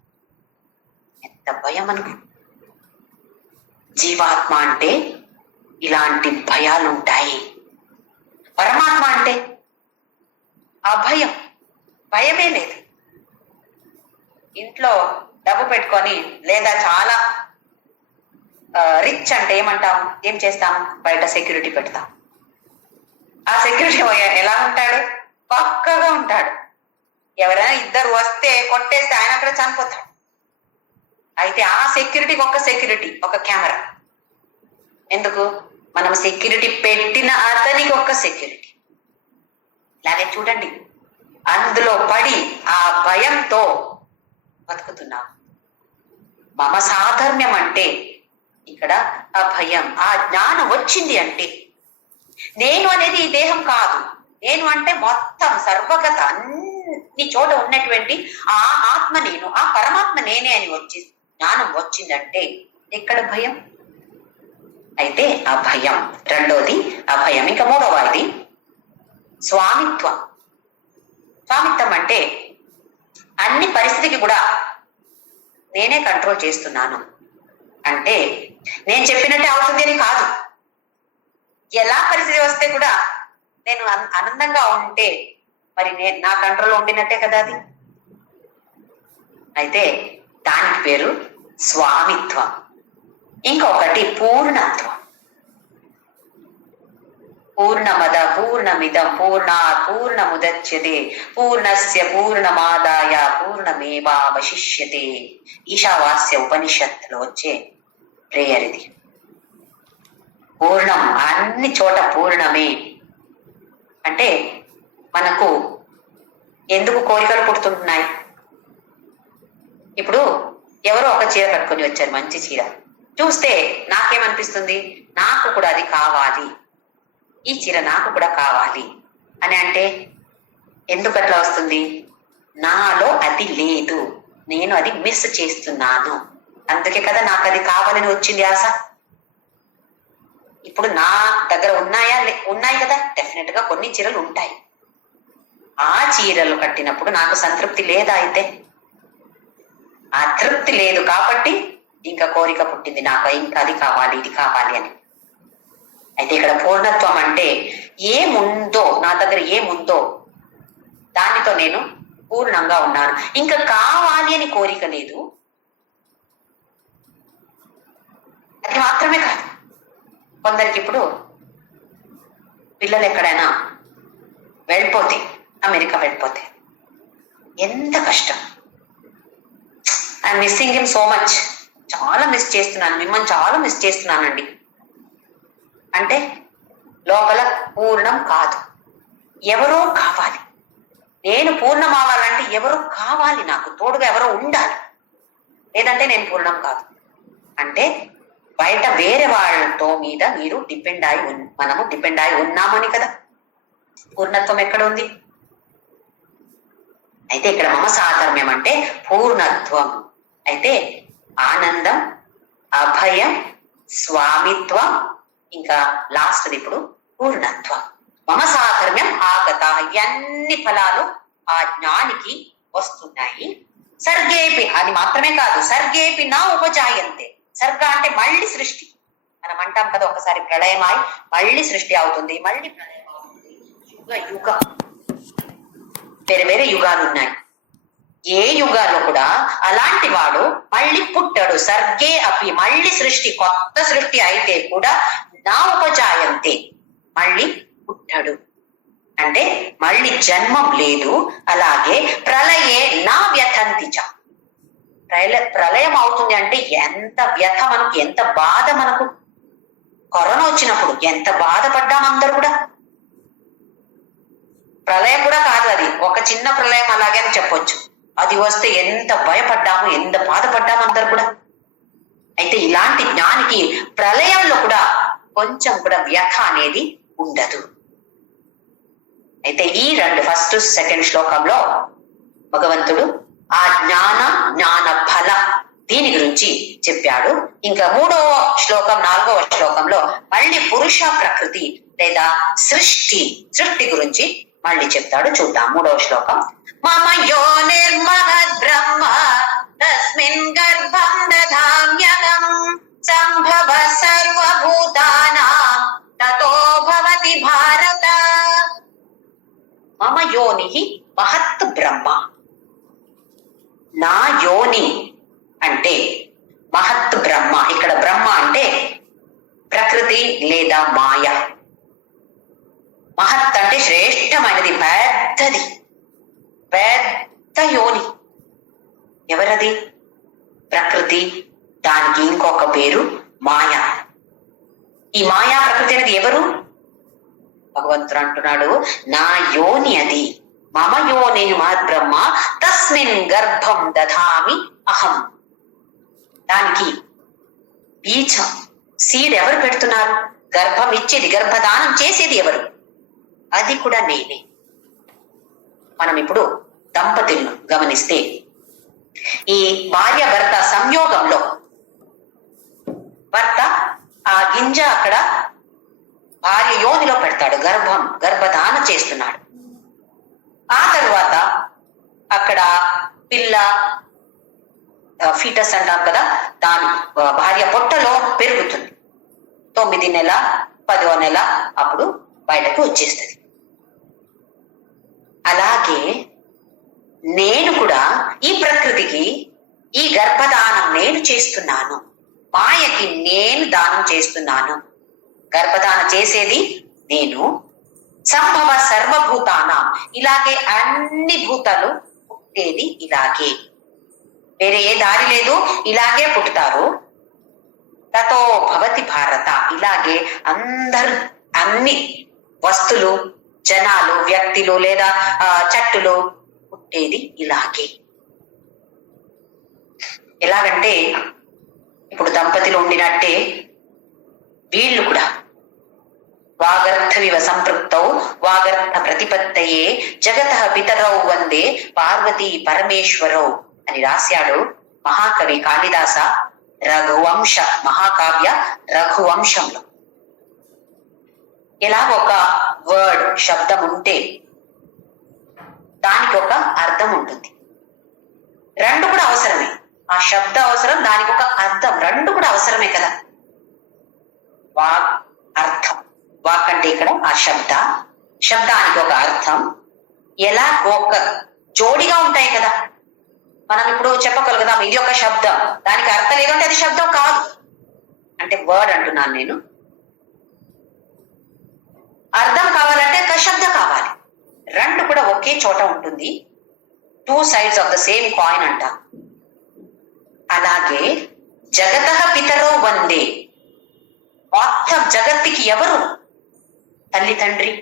ఎంత భయం అనుకో. జీవాత్మ అంటే ఇలాంటి భయాలు ఉంటాయి. పరమాత్మ అంటే అభయం, భయమే లేదు. ఇంట్లో డబ్బు పెట్టుకొని, లేదా చాలా రిచ్ అంటే ఏమంటాం, ఏం చేస్తాం, బయట సెక్యూరిటీ పెడతాం. ఆ సెక్యూరిటీ ఎలా ఉంటాడు? పక్కగా ఉంటాడు. ఎవరైనా ఇద్దరు వస్తే కొట్టేస్తే ఆయన అక్కడ చనిపోతాడు. అయితే ఆ సెక్యూరిటీకి ఒక సెక్యూరిటీ, ఒక కెమెరా. ఎందుకు? మనం సెక్యూరిటీ పెట్టిన అతనికి ఒక సెక్యూరిటీ. ఇలాగే చూడండి, అందులో పడి ఆ భయంతో బతుకుతున్నాం. మమ సాధర్మ్యం అంటే ఇక్కడ ఆ భయం, ఆ జ్ఞానం వచ్చింది అంటే, నేను అనేది ఈ దేహం కాదు, నేను అంటే మొత్తం సర్వగత అన్ని చోట ఉన్నటువంటి ఆ ఆత్మ నేను, ఆ పరమాత్మ నేనే అని వచ్చి జ్ఞానం వచ్చిందంటే ఎక్కడ భయం? అయితే ఆ భయం రెండోది అభయం. ఇంకా మూడవది స్వామిత్వం. స్వామిత్వం అంటే అన్ని పరిస్థితికి కూడా నేనే కంట్రోల్ చేస్తున్నాను అంటే, నేను చెప్పినట్టే అవుతుంది అని కాదు. ఎలా పరిస్థితి వస్తే కూడా నేను ఆనందంగా ఉంటే మరి నేను నా కంట్రోల్లో ఉండినట్టే కదా అది. అయితే దానికి పేరు స్వామిత్వం. ఇంకొకటి పూర్ణత్వం. పూర్ణమద పూర్ణమిదం పూర్ణాత్ పూర్ణముదచ్యతే పూర్ణస్య పూర్ణమాదాయ పూర్ణమేవావశిష్యతే. ఈశావాస్య ఉపనిషత్తులో వచ్చే ప్రేయర్ ఇది. పూర్ణం, అన్ని చోట పూర్ణమే. అంటే మనకు ఎందుకు కోరికలు పుడుతుంటున్నాయి? ఇప్పుడు ఎవరో ఒక చీర కట్టుకొని వచ్చారు, మంచి చీర, చూస్తే నాకేమనిపిస్తుంది, నాకు కూడా అది కావాలి, ఈ చీర నాకు కూడా కావాలి అని అంటే ఎందుకు అట్లా వస్తుంది? నాలో అది లేదు, నేను అది మిస్ చేస్తున్నాను. అందుకే కదా నాకు అది కావాలని వచ్చింది ఆశ. ఇప్పుడు నా దగ్గర ఉన్నాయి కదా, డెఫినెట్ గా కొన్ని చీరలు ఉంటాయి. ఆ చీరలు కట్టినప్పుడు నాకు సంతృప్తి లేదా? అయితే ఆ తృప్తి లేదు కాబట్టి ఇంకా కోరిక పుట్టింది, నాకు ఇంకా అది కావాలి, ఇది కావాలి అని. అయితే ఇక్కడ పూర్ణత్వం అంటే ఏముందో, నా దగ్గర ఏముందో దానితో నేను పూర్ణంగా ఉన్నాను, ఇంకా కావాలి అని కోరిక లేదు. అది మాత్రమే కాదు, కొందరికి ఇప్పుడు పిల్లలు ఎక్కడైనా వెళ్ళిపోతే, అమెరికా వెళ్ళిపోతే ఎంత కష్టం. I'm missing him so much, చాలా మిస్ చేస్తున్నాను, మిమ్మల్ని చాలా మిస్ చేస్తున్నానండి అంటే లోపల పూర్ణం కాదు, ఎవరో కావాలి. నేను పూర్ణం అవ్వాలంటే ఎవరో కావాలి, నాకు తోడుగా ఎవరో ఉండాలి, లేదంటే నేను పూర్ణం కాదు. అంటే బయట వేరే వాళ్ళతో మీద మీరు మనము డిపెండ్ అయి ఉన్నామని కదా. పూర్ణత్వం ఎక్కడ ఉంది? అయితే ఇక్కడ మమ సాధర్మ్యం అంటే పూర్ణత్వం. అయితే ఆనందం, అభయం, స్వామిత్వం, ఇంకా లాస్ట్ ఇప్పుడు పూర్ణత్వం. మమ సాధర్మ్యం ఆగత, ఇవన్నీ ఫలాలు ఆ జ్ఞానికి వస్తున్నాయి. సర్గేపి, అది మాత్రమే కాదు, సర్గేపి నా ఉపజాయంతే. సర్గ అంటే మళ్ళీ సృష్టి. మనం అంటాం కదా, ఒకసారి ప్రళయమై మళ్ళీ సృష్టి అవుతుంది, మళ్ళీ ప్రళయం అవుతుంది. యుగ వేరే వేరే యుగాలు ఉన్నాయి. ఏ యుగాల్లో కూడా అలాంటి వాడు మళ్ళీ పుట్టాడు. సర్గే అపి, మళ్ళీ సృష్టి, కొత్త సృష్టి అయితే కూడా నా ఉపజాయంతే, మళ్ళీ పుట్టాడు అంటే మళ్ళీ జన్మం లేదు. అలాగే ప్రళయే నా వ్యథంతిచ, ప్రళయం అవుతుంది అంటే ఎంత వ్యథ మనకు, ఎంత బాధ మనకు. కరోనా వచ్చినప్పుడు ఎంత బాధపడ్డాం అందరు కూడా. ప్రళయం కూడా కాదు, అది ఒక చిన్న ప్రళయం అలాగే అని చెప్పొచ్చు. అది వస్తే ఎంత భయపడ్డాము, ఎంత బాధపడ్డాము అందరు కూడా. అయితే ఇలాంటి జ్ఞానికి ప్రళయంలో కూడా కొంచెం కూడా వ్యథ అనేది ఉండదు. అయితే ఈ ఫస్ట్ సెకండ్ శ్లోకంలో భగవంతుడు ఆ జ్ఞాన ఫల దీని గురించి చెప్పాడు. ఇంకా 3వ శ్లోకం 4వ శ్లోకంలో మళ్ళీ పురుష ప్రకృతి లేదా సృష్టి గురించి మళ్ళీ చెప్తాడు. చూద్దాం 3వ శ్లోకం. మమ యో నిర్మహద్ బ్రహ్మ తస్మిన్ గర్భం దధామ్యహం సంభవ సర్వభూతానాం తతో భవతి భారత. మమ యోని మహత్ బ్రహ్మ, నా యోని అంటే మహత్ బ్రహ్మ. ఇక్కడ బ్రహ్మ అంటే ప్రకృతి లేదా మాయ. మహత్ అంటే శ్రేష్టమైనది, పెద్దది, పెద్ద యోని. ఎవరది? ప్రకృతి, దానికి ఇంకొక పేరు మాయ. ఈ మాయా ప్రకృతి అనేది ఎవరు? భగవంతుడు అంటున్నాడు, నా యోని అది. మమ యోని మహద్బ్రహ్మ తస్మిన్ గర్భం దధామి అహం. దానికి బీజం, సీడ్ ఎవరు పెడుతున్నారు? గర్భం ఇచ్చేది, గర్భదానం చేసేది ఎవరు? అది కూడా నేనే. మనం ఇప్పుడు దంపతులను గమనిస్తే ఈ భార్య భర్త సంయోగంలో భర్త ఆ గింజ అక్కడ భార్య యోనిలో పెడతాడు, గర్భధాన చేస్తున్నాడు. ఆ తరువాత అక్కడ పిల్ల, ఫీటస్ అంటాం కదా, దాని భార్య పొట్టలో పెరుగుతుంది. 9వ నెల 10వ నెల అప్పుడు బయటకు వచ్చేస్తుంది. అలాగే నేను కూడా ఈ ప్రకృతికి ఈ గర్భదానం నేను చేస్తున్నాను, మాయకి నేను దానం చేస్తున్నాను. గర్భదానం చేసేది నేను. సంభవ సర్వభూతానం, ఇలాగే అన్ని భూతాలు పుట్టేది ఇలాగే, వేరే ఏ దారి లేదు, ఇలాగే పుట్టుతారు. తతో భవతి భారత, ఇలాగే అన్ని వస్తువులు, జనాలు, వ్యక్తులు లేదా చెట్టులు పుట్టేది ఇలాగే. ఎలాగంటే ఇప్పుడు దంపతులు ఉండినట్టే వీళ్ళు కూడా వాగర్థవివ సంపృక్తౌ వాగర్థ ప్రతిపత్తయే జగతః పితరౌ వందే పార్వతీ పరమేశ్వరౌ అని రాశాడు మహాకవి కాళిదాస రఘువంశ మహాకావ్య రఘువంశంలో. ఎలా ఒక వర్డ్ శబ్దం ఉంటే దానికి ఒక అర్థం ఉంటుంది, రెండు కూడా అవసరమే. ఆ శబ్ద అవసరం, దానికి ఒక అర్థం, రెండు కూడా అవసరమే కదా. వాక్ అర్థం, వాక్ అంటే ఇక్కడ ఆ శబ్దానికి ఒక అర్థం, ఎలా ఒక జోడిగా ఉంటాయి కదా. మనం ఇప్పుడు చెప్పగలుగుతాం ఇది ఒక శబ్దం, దానికి అర్థం లేదంటే అది శబ్దం కాదు. అంటే వర్డ్ అంటున్నాను నేను. అర్థం కావాలంటే ఒక శబ్దం కావాలి, రెండు కూడా ఒకే చోట ఉంటుంది. Two sides of the same coin అంట. అలాగే జగతః పితరౌ వందే, మొత్తం జగత్తుకి ఎవరు? తల్లి తండ్రి.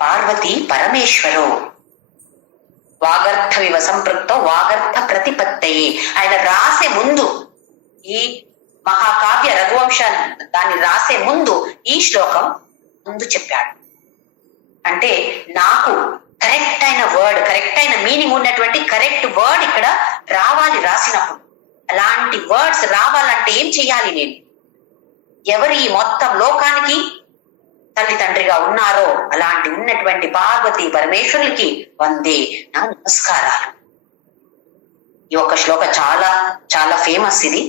పార్వతీ పరమేశ్వరో వాగర్థవివ సంపృక్తో వాగర్థ ప్రతిపత్తయే. ఆయన రాసే ముందు, ఈ మహాకావ్య రఘువంశాన్ని దాన్ని రాసే ముందు ఈ శ్లోకం ముందు చెప్పాడు. అంటే నాకు కరెక్ట్ అయిన వర్డ్, కరెక్ట్ అయిన మీనింగ్ ఉన్నటువంటి కరెక్ట్ వర్డ్ ఇక్కడ రావాలి రాసినప్పుడు. అలాంటి వర్డ్స్ రావాలంటే ఏం చెయ్యాలి నేను? ఎవరు ఈ మొత్తం లోకానికి తల్లి తండ్రిగా ఉన్నారో అలాంటి ఉన్నటువంటి పార్వతీ పరమేశ్వరులకి వందే నా నమస్కారాలు. ఈ ఒక్క శ్లోక చాలా చాలా ఫేమస్ ఇది.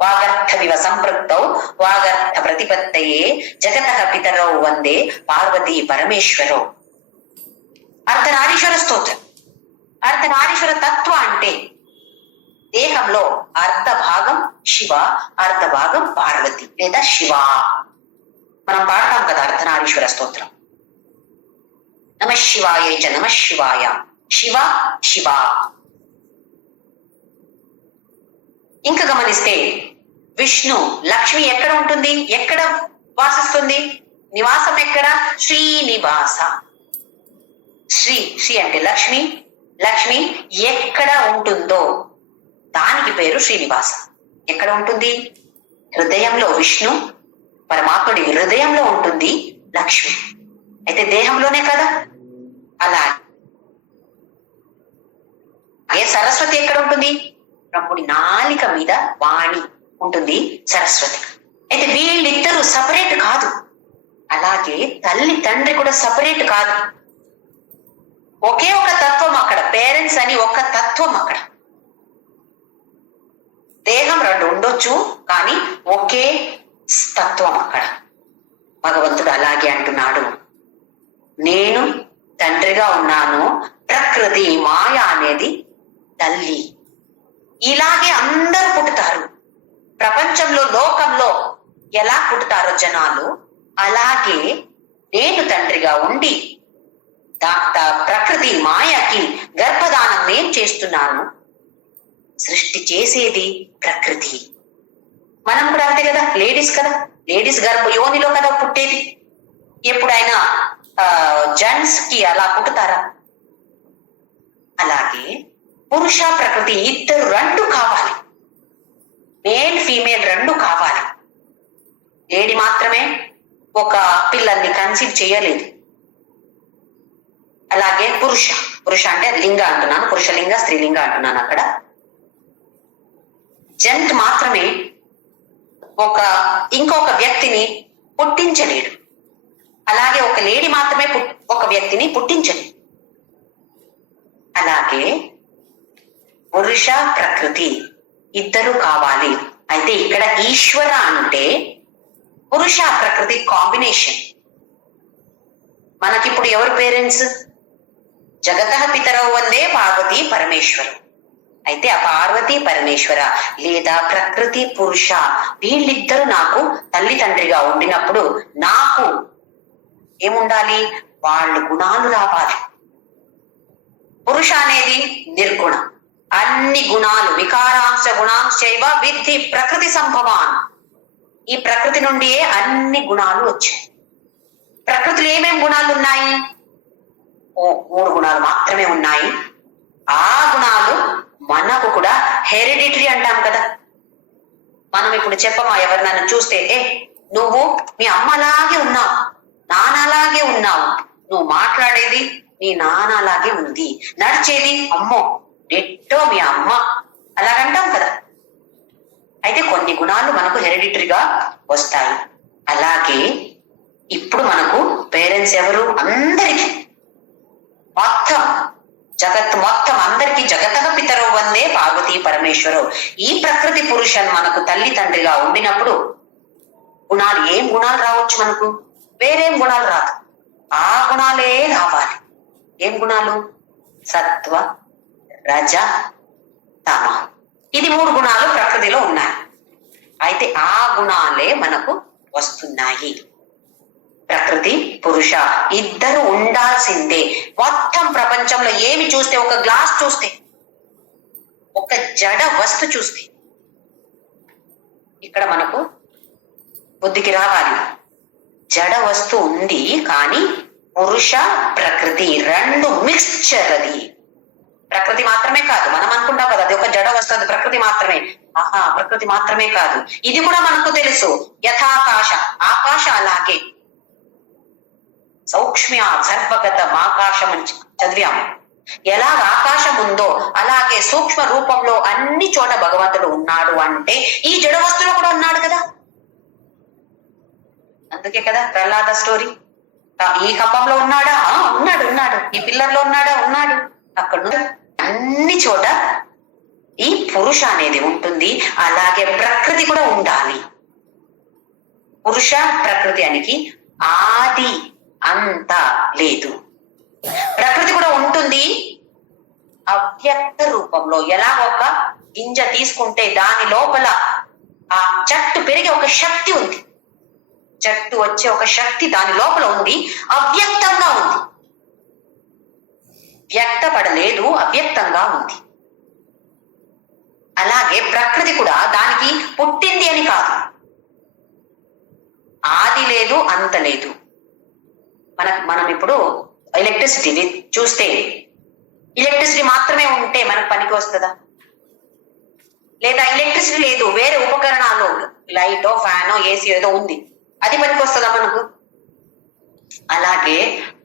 వాగర్థవివ సంపృక్తౌ వాగర్థ ప్రతిపత్తయే జగతః పితరౌ వందే పార్వతీ పరమేశ్వరో. అర్ధనారీశ్వర స్తోత్రం. అర్ధనారీశ్వర తత్వ అంటే దేహంలో అర్ధ భాగం శివ, అర్ధ భాగం పార్వతి లేదా శివ. మనం పాడతాం కదా అర్ధనారీశ్వర స్తోత్రం. నమ శివాయ చ నమ శివాయ, శివ శివ. ఇంకా గమనిస్తే విష్ణు లక్ష్మి ఎక్కడ ఉంటుంది, ఎక్కడ వాసిస్తుంది? నివాసం ఎక్కడ? శ్రీనివాస. శ్రీ అంటే లక్ష్మి, లక్ష్మి ఎక్కడ ఉంటుందో దానికి పేరు శ్రీనివాస. ఎక్కడ ఉంటుంది? హృదయంలో. విష్ణు పరమాత్ముడి హృదయంలో ఉంటుంది లక్ష్మి. అయితే దేహంలోనే కదా. అలాగే సరస్వతి ఎక్కడ ఉంటుంది? బ్రహ్ముడి నాలిక మీద వాణి ఉంటుంది సరస్వతి. అయితే వీళ్ళిద్దరూ సపరేట్ కాదు. అలాగే తల్లి తండ్రి కూడా సపరేట్ కాదు. ఒకే ఒక తత్వం అక్కడ. పేరెంట్స్ అని ఒక తత్వం అక్కడ. దేహం రెండు ఉండొచ్చు కానీ ఒకే తత్వం అక్కడ. భగవంతుడు అలాగే అంటున్నాడు, నేను తండ్రిగా ఉన్నాను, ప్రకృతి మాయ అనేది తల్లి. ఇలాగే అందరూ పుట్టుతారు ప్రపంచంలో, లోకంలో ఎలా పుట్టుతారో జనాలు, అలాగే నేను తండ్రిగా ఉండి ప్రకృతి మాయకి గర్భధానం నేను చేస్తున్నాను. సృష్టి చేసేది ప్రకృతి. మనం కూడా అంతే కదా, లేడీస్ కదా, లేడీస్ గర్భ యోనిలో కదా పుట్టేది. ఎప్పుడైనా జెంట్స్ కి అలా పుట్టుతారా? అలాగే పురుష ప్రకృతి ఇద్దరు రెండు కావాలి. మేల్ ఫీమేల్ రెండు కావాలి. లేడీ మాత్రమే ఒక పిల్లల్ని కన్సీవ్ చేయలేదు. అలాగే పురుష అంటే లింగ అంటున్నాను, పురుషలింగ స్త్రీలింగ అంటున్నాను. అక్కడ జెంట్ మాత్రమే ఇంకొక వ్యక్తిని పుట్టించలేడు. అలాగే ఒక లేడీ మాత్రమే ఒక వ్యక్తిని పుట్టించలేదు. అలాగే పురుష ప్రకృతి ఇద్దరు కావాలి. అయితే ఇక్కడ ఈశ్వర అంటే పురుష ప్రకృతి కాంబినేషన్. మనకిప్పుడు ఎవరు పేరెంట్స్? జగతః పితరౌ వందే పార్వతీ పరమేశ్వరం. అయితే ఆ పార్వతీ పరమేశ్వర లేదా ప్రకృతి పురుష వీళ్ళిద్దరూ నాకు తల్లి తండ్రిగా ఉండినప్పుడు నాకు ఏముండాలి? వాళ్ళు గుణాలు రావాలి. పురుష అనేది నిర్గుణం. అన్ని గుణాలు వికారాంశ గుణాంశైవ విద్ధి ప్రకృతి సంభవాన్. ఈ ప్రకృతి నుండియే అన్ని గుణాలు వచ్చాయి. ప్రకృతిలో ఏమేం గుణాలు ఉన్నాయి? 3 గుణాలు మాత్రమే ఉన్నాయి. ఆ గుణాలు మనకు కూడా హెరిడిటరీ అంటాం కదా. మనం ఇప్పుడు చెప్పమా ఎవరినైనా చూస్తే, నువ్వు మీ అమ్మలాగే ఉన్నావు, నాన్నలాగే ఉన్నావు, నువ్వు మాట్లాడేది మీ నాన్నలాగే ఉంది, నడిచేది అమ్మో నెట్టో మీ అమ్మ, అలాగంటాం కదా. అయితే కొన్ని గుణాలు మనకు హెరిడిటరీగా వస్తాయి. అలాగే ఇప్పుడు మనకు పేరెంట్స్ ఎవరు? అందరికీ, మొత్తం జగత్ మొత్తం అందరికీ జగతగ పితరో వందే పార్వతీ పరమేశ్వరు. ఈ ప్రకృతి పురుషన్ మనకు తల్లి తండ్రిగా ఉండినప్పుడు గుణాలు, ఏం గుణాలు రావచ్చు మనకు? వేరేం గుణాలు రాదు, ఆ గుణాలే రావాలి. ఏం గుణాలు? సత్వ, రజ, తమ. ఇది 3 గుణాలు ప్రకృతిలో ఉన్నాయి. అయితే ఆ గుణాలే మనకు వస్తున్నాయి. ప్రకృతి పురుష ఇద్దరు ఉండాల్సిందే. మొత్తం ప్రపంచంలో ఏమి చూస్తే, ఒక గ్లాస్ చూస్తే, ఒక జడ వస్తు చూస్తే, ఇక్కడ మనకు బుద్ధికి రావాలి, జడ వస్తు ఉంది కానీ పురుష ప్రకృతి 2 మిక్స్చర్. అది ప్రకృతి మాత్రమే కాదు, మనం అనుకుంటాం కదా అది ఒక జడ వస్తు, అది ప్రకృతి మాత్రమే. ప్రకృతి మాత్రమే కాదు, ఇది కూడా మనకు తెలుసు. యథాకాశ, ఆకాశ అలాగే. సౌక్ష్మ్య సర్వగతం ఆకాశం అని చదివాము. ఎలాగ ఆకాశం ఉందో అలాగే సూక్ష్మ రూపంలో అన్ని చోట భగవంతుడు ఉన్నాడు. అంటే ఈ జడ వస్తువులో కూడా ఉన్నాడు కదా. అందుకే కదా ప్రహ్లాద స్టోరీ, ఈ కంబంలో ఉన్నాడా? ఉన్నాడు. ఉన్నాడు. ఈ పిల్లర్లో ఉన్నాడా? ఉన్నాడు. అక్కడ అన్ని చోట ఈ పురుష అనేది ఉంటుంది. అలాగే ప్రకృతి కూడా ఉండాలి. పురుష ప్రకృతి అనికి ఆది అంత లేదు. ప్రకృతి కూడా ఉంటుంది అవ్యక్త రూపంలో. ఎలా ఒక గింజ తీసుకుంటే దాని లోపల ఆ చెట్టు పెరిగే ఒక శక్తి ఉంది, చెట్టు వచ్చే ఒక శక్తి దాని లోపల ఉంది, అవ్యక్తంగా ఉంది. వ్యక్తపడలేదు, అవ్యక్తంగా ఉంది. అలాగే ప్రకృతి కూడా దానికి పుట్టింది అని కాదు, ఆది లేదు, అంత లేదు. మనం ఇప్పుడు ఎలక్ట్రిసిటీ చూస్తే, ఎలక్ట్రిసిటీ మాత్రమే ఉంటే మనకు పనికి వస్తుందా? లేదా ఎలక్ట్రిసిటీ లేదు, వేరే ఉపకరణాలు లైటో ఫ్యానో ఏసీ ఏదో ఉంది, అది పనికి వస్తుందా మనకు? అలాగే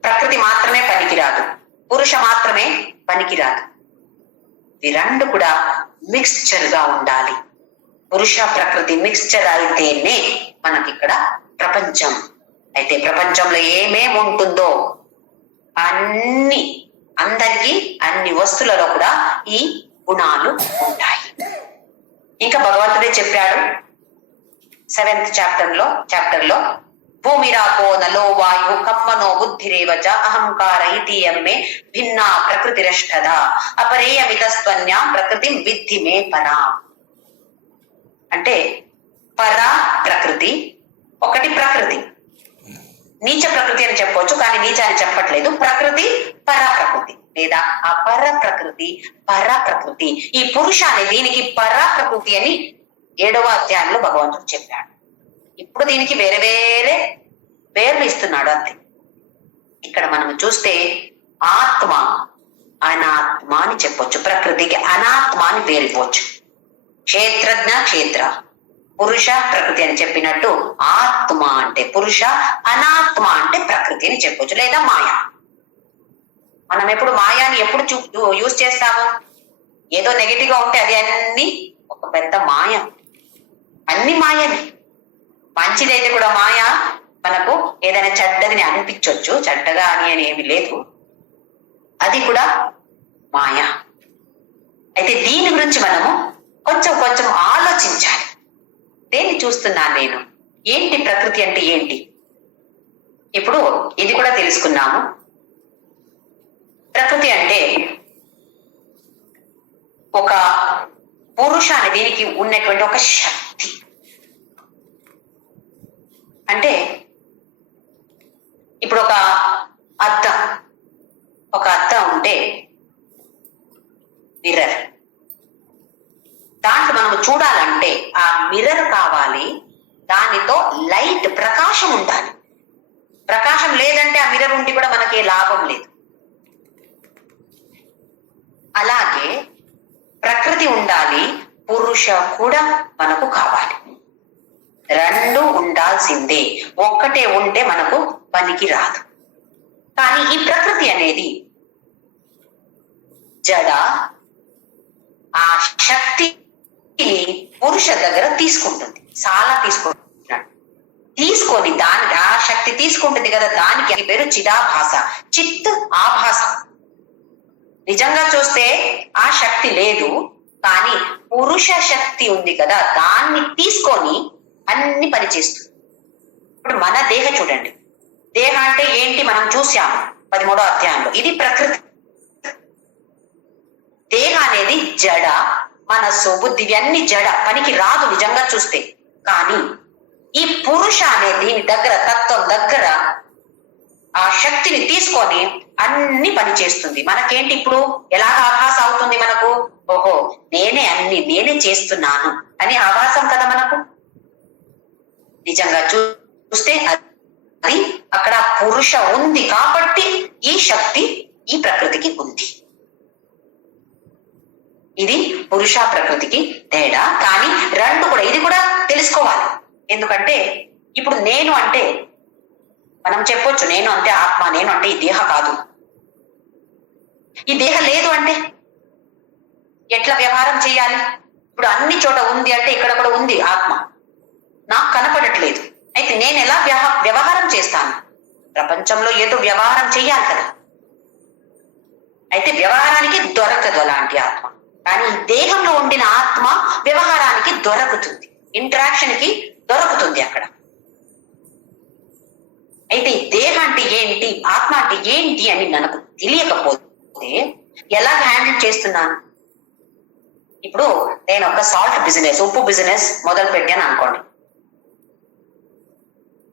ప్రకృతి మాత్రమే పనికిరాదు, పురుష మాత్రమే పనికిరాదు. ఈ 2 కూడా మిక్స్చర్ గా ఉండాలి. పురుష ప్రకృతి మిక్స్చర్ అయితేనే మనకి ఇక్కడ ప్రపంచం. అయితే ప్రపంచంలో ఏమేమి ఉంటుందో అందరికీ అన్ని వస్తువులలో కూడా ఈ గుణాలు ఉంటాయి. ఇంకా భగవంతుడే చెప్పాడు 7th చాప్టర్ లో భూమిరాపో నలో వాయు కమ్మనో బుద్ధిరేవచ అహంకార ఇతీయమే భిన్నా ప్రకృతిరష్టద అపరేయమితస్త్వన్యా ప్రకృతి విద్ధి మే పరా. అంటే పరా ప్రకృతి ఒకటి, ప్రకృతి నీచ ప్రకృతి అని చెప్పవచ్చు, కానీ నీచ అని చెప్పట్లేదు. ప్రకృతి పర ప్రకృతి లేదా అపర ప్రకృతి, పర ప్రకృతి. ఈ పురుష అనే దీనికి పర ప్రకృతి అని 7వ అధ్యాయంలో భగవంతుడు చెప్పాడు. ఇప్పుడు దీనికి వేరే వేరే పేర్లు ఇస్తున్నాడు అంతే. ఇక్కడ మనం చూస్తే ఆత్మ, అనాత్మ అని చెప్పొచ్చు. ప్రకృతికి అనాత్మ అని పేరు ఇవ్వచ్చు. క్షేత్రజ్ఞ, క్షేత్ర, పురుష ప్రకృతి అని చెప్పినట్టు ఆత్మ అంటే పురుష, అనాత్మ అంటే ప్రకృతి అని చెప్పొచ్చు. లేదా మాయ. మనం ఎప్పుడు మాయాని ఎప్పుడు యూజ్ చేస్తాము? ఏదో నెగిటివ్ గా ఉంటే అది అన్ని ఒక పెద్ద మాయ. అన్ని మాయని. మంచిదైతే కూడా మాయ. మనకు ఏదైనా చెడ్డదని అనిపించవచ్చు, చెడ్డగా అని ఏమి లేదు, అది కూడా మాయ. అయితే దీని గురించి మనము కొంచెం ఆలోచించాలి. దేన్ని చూస్తున్నాను నేను? ఏంటి ప్రకృతి అంటే ఏంటి? ఇప్పుడు ఇది కూడా తెలుసుకున్నాము. ప్రకృతి అంటే ఒక పురుష అనే దీనికి ఉన్నటువంటి ఒక శక్తి. అంటే ఇప్పుడు ఒక అద్దం ఉంటే మిర్రర్, దాంట్లో మనం చూడాలంటే ఆ మిర్రర్ కావాలి, దానితో లైట్ ప్రకాశం ఉండాలి. ప్రకాశం లేదంటే ఆ మిర్రర్ ఉండి కూడా మనకి లాభం లేదు. అలాగే ప్రకృతి ఉండాలి, పురుష కూడా మనకు కావాలి. రెండు ఉండాల్సిందే. ఒక్కటే ఉంటే మనకు పనికి రాదు. కానీ ఈ ప్రకృతి అనేది జడ, ఆ శక్తిని పురుష దగ్గర తీసుకుంటుంది, చాలా తీసుకుంటున్నాడు. తీసుకొని దానికి ఆ శక్తి తీసుకుంటుంది కదా, దానికి పేరు చిదాభాస, చిత్ ఆభాస. నిజంగా చూస్తే ఆ శక్తి లేదు, కానీ పురుష శక్తి ఉంది కదా, దాన్ని తీసుకొని అన్ని పనిచేస్తుంది. ఇప్పుడు మన దేహ చూడండి, దేహ అంటే ఏంటి మనం చూసాము 13వ అధ్యాయంలో. ఇది ప్రకృతి. దేహ అనేది జడ, మనస్సు, బుద్ధి అన్ని జడ, పనికి రాదు నిజంగా చూస్తే. కానీ ఈ పురుష అనే దీని దగ్గర, తత్వం దగ్గర ఆ శక్తిని తీసుకొని అన్ని పని చేస్తుంది. మనకేంటి ఇప్పుడు ఎలాగ ఆభాస అవుతుంది మనకు? ఓహో, నేనే అన్ని, నేనే చేస్తున్నాను అని ఆభాసం కదా మనకు. నిజంగా చూస్తే అది అక్కడ పురుష ఉంది కాబట్టి ఈ శక్తి ఈ ప్రకృతికి ఉంది. ఇది పురుష ప్రకృతికి తేడా. కానీ రెండు కూడా, ఇది కూడా తెలుసుకోవాలి. ఎందుకంటే ఇప్పుడు నేను అంటే మనం చెప్పొచ్చు, నేను అంటే ఆత్మ, నేను అంటే ఈ దేహ కాదు. ఈ దేహ లేదు అంటే ఎట్లా వ్యవహారం చేయాలి? ఇప్పుడు అన్ని చోట ఉంది అంటే ఇక్కడ కూడా ఉంది ఆత్మ, నాకు కనపడట్లేదు. అయితే నేను ఎలా వ్యవహారం చేస్తాను? ప్రపంచంలో ఏదో వ్యవహారం చెయ్యాలి కదా. అయితే వ్యవహారానికి దొరకదు అలాంటి ఆత్మ. కానీ దేహంలో ఉండిన ఆత్మ వ్యవహారానికి దొరుకుతుంది, ఇంటరాక్షన్ కి దొరుకుతుంది అక్కడ. అయితే దేహ అంటే ఏంటి, ఆత్మ అంటే ఏంటి అని మనకు తెలియకపోతే ఎలా హ్యాండిల్ చేస్తున్నాను? ఇప్పుడు నేను ఒక సాల్ట్ బిజినెస్, ఉప్పు బిజినెస్ మొదలు పెట్టాను అనుకోండి.